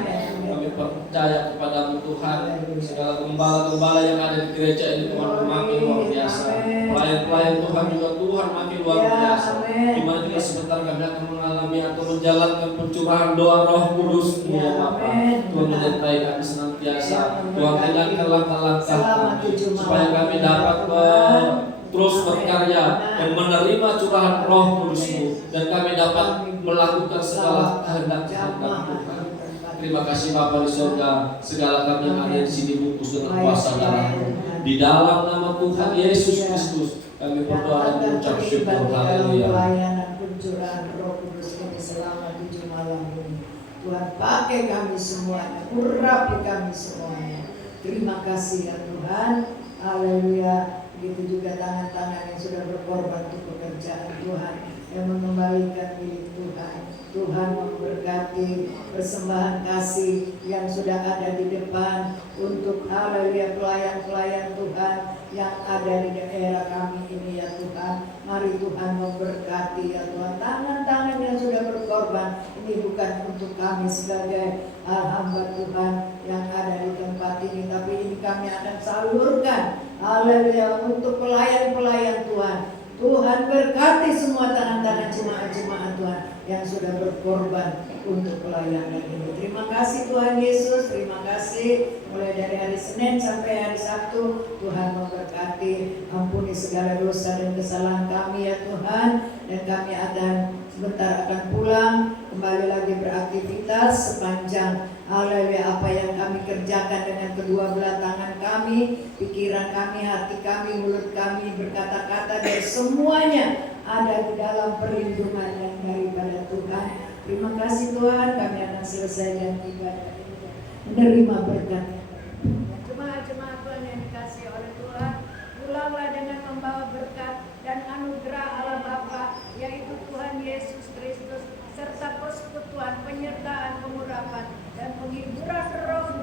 Kami percaya kepada-Mu Tuhan. Segala gembala-gembala yang ada di gereja ini Tuhan makin luar biasa. Pelayan-pelayan Tuhan juga Tuhan makin luar biasa. Dimana juga sebentar kami akan mengalami atau menjalankan pencurahan doa Roh Kudus-Mu ya Bapa. Tuhan menyertai kami senantiasa. Tuhan ringankan langkah-langkah kami supaya kami dapat terus berkarya dan menerima curahan Roh Kudus-Mu, dan kami dapat melakukan segala kehendak Tuhan. Terima kasih Bapa di surga. Segala kami yang ada di sini bungkus dengan kuasa darah-Mu. Di dalam nama Tuhan Yesus Kristus kami berdoa dan mengucap syukur. Haleluya. Pelayanan pencurahan Roh Kudus ini selama 7 malam ini. Tuhan pakai kami semuanya, urapi kami semuanya. Terima kasih ya Tuhan. Haleluya. Begitu juga tangan-tangan yang sudah berkorban untuk pekerjaan Tuhan, yang mengembalikan milik Tuhan. Tuhan memberkati persembahan kasih yang sudah ada di depan untuk haleluya pelayan-pelayan Tuhan yang ada di daerah kami ini ya Tuhan. Mari Tuhan memberkati ya Tuhan. Tangan-tangan yang sudah berkorban ini bukan untuk kami sebagai hamba Tuhan yang ada di tempat ini, tapi ini kami akan salurkan. Haleluya, untuk pelayan-pelayan Tuhan. Tuhan berkati semua tangan-tangan jemaat-jemaat Tuhan yang sudah berkorban untuk pelayanan ini. Terima kasih Tuhan Yesus, terima kasih mulai dari hari Senin sampai hari Sabtu. Tuhan memberkati, ampuni segala dosa dan kesalahan kami ya Tuhan. Dan kami sebentar akan pulang, kembali lagi beraktivitas sepanjang haleluya apa yang kami kerjakan dengan kedua belah tangan kami, pikiran kami, hati kami, mulut kami, berkata-kata dan semuanya ada di dalam perlindungan yang daripada Tuhan. Terima kasih Tuhan, kami akan selesaikan ibadah ini. Menerima berkat. Jemaat-jemaat Tuhan yang dikasihi oleh Tuhan, pulanglah dengan membawa berkat dan anugerah Allah Bapa, yaitu Tuhan Yesus Kristus, serta persekutuan, penyertaan, pengurapan, dan penghiburan roh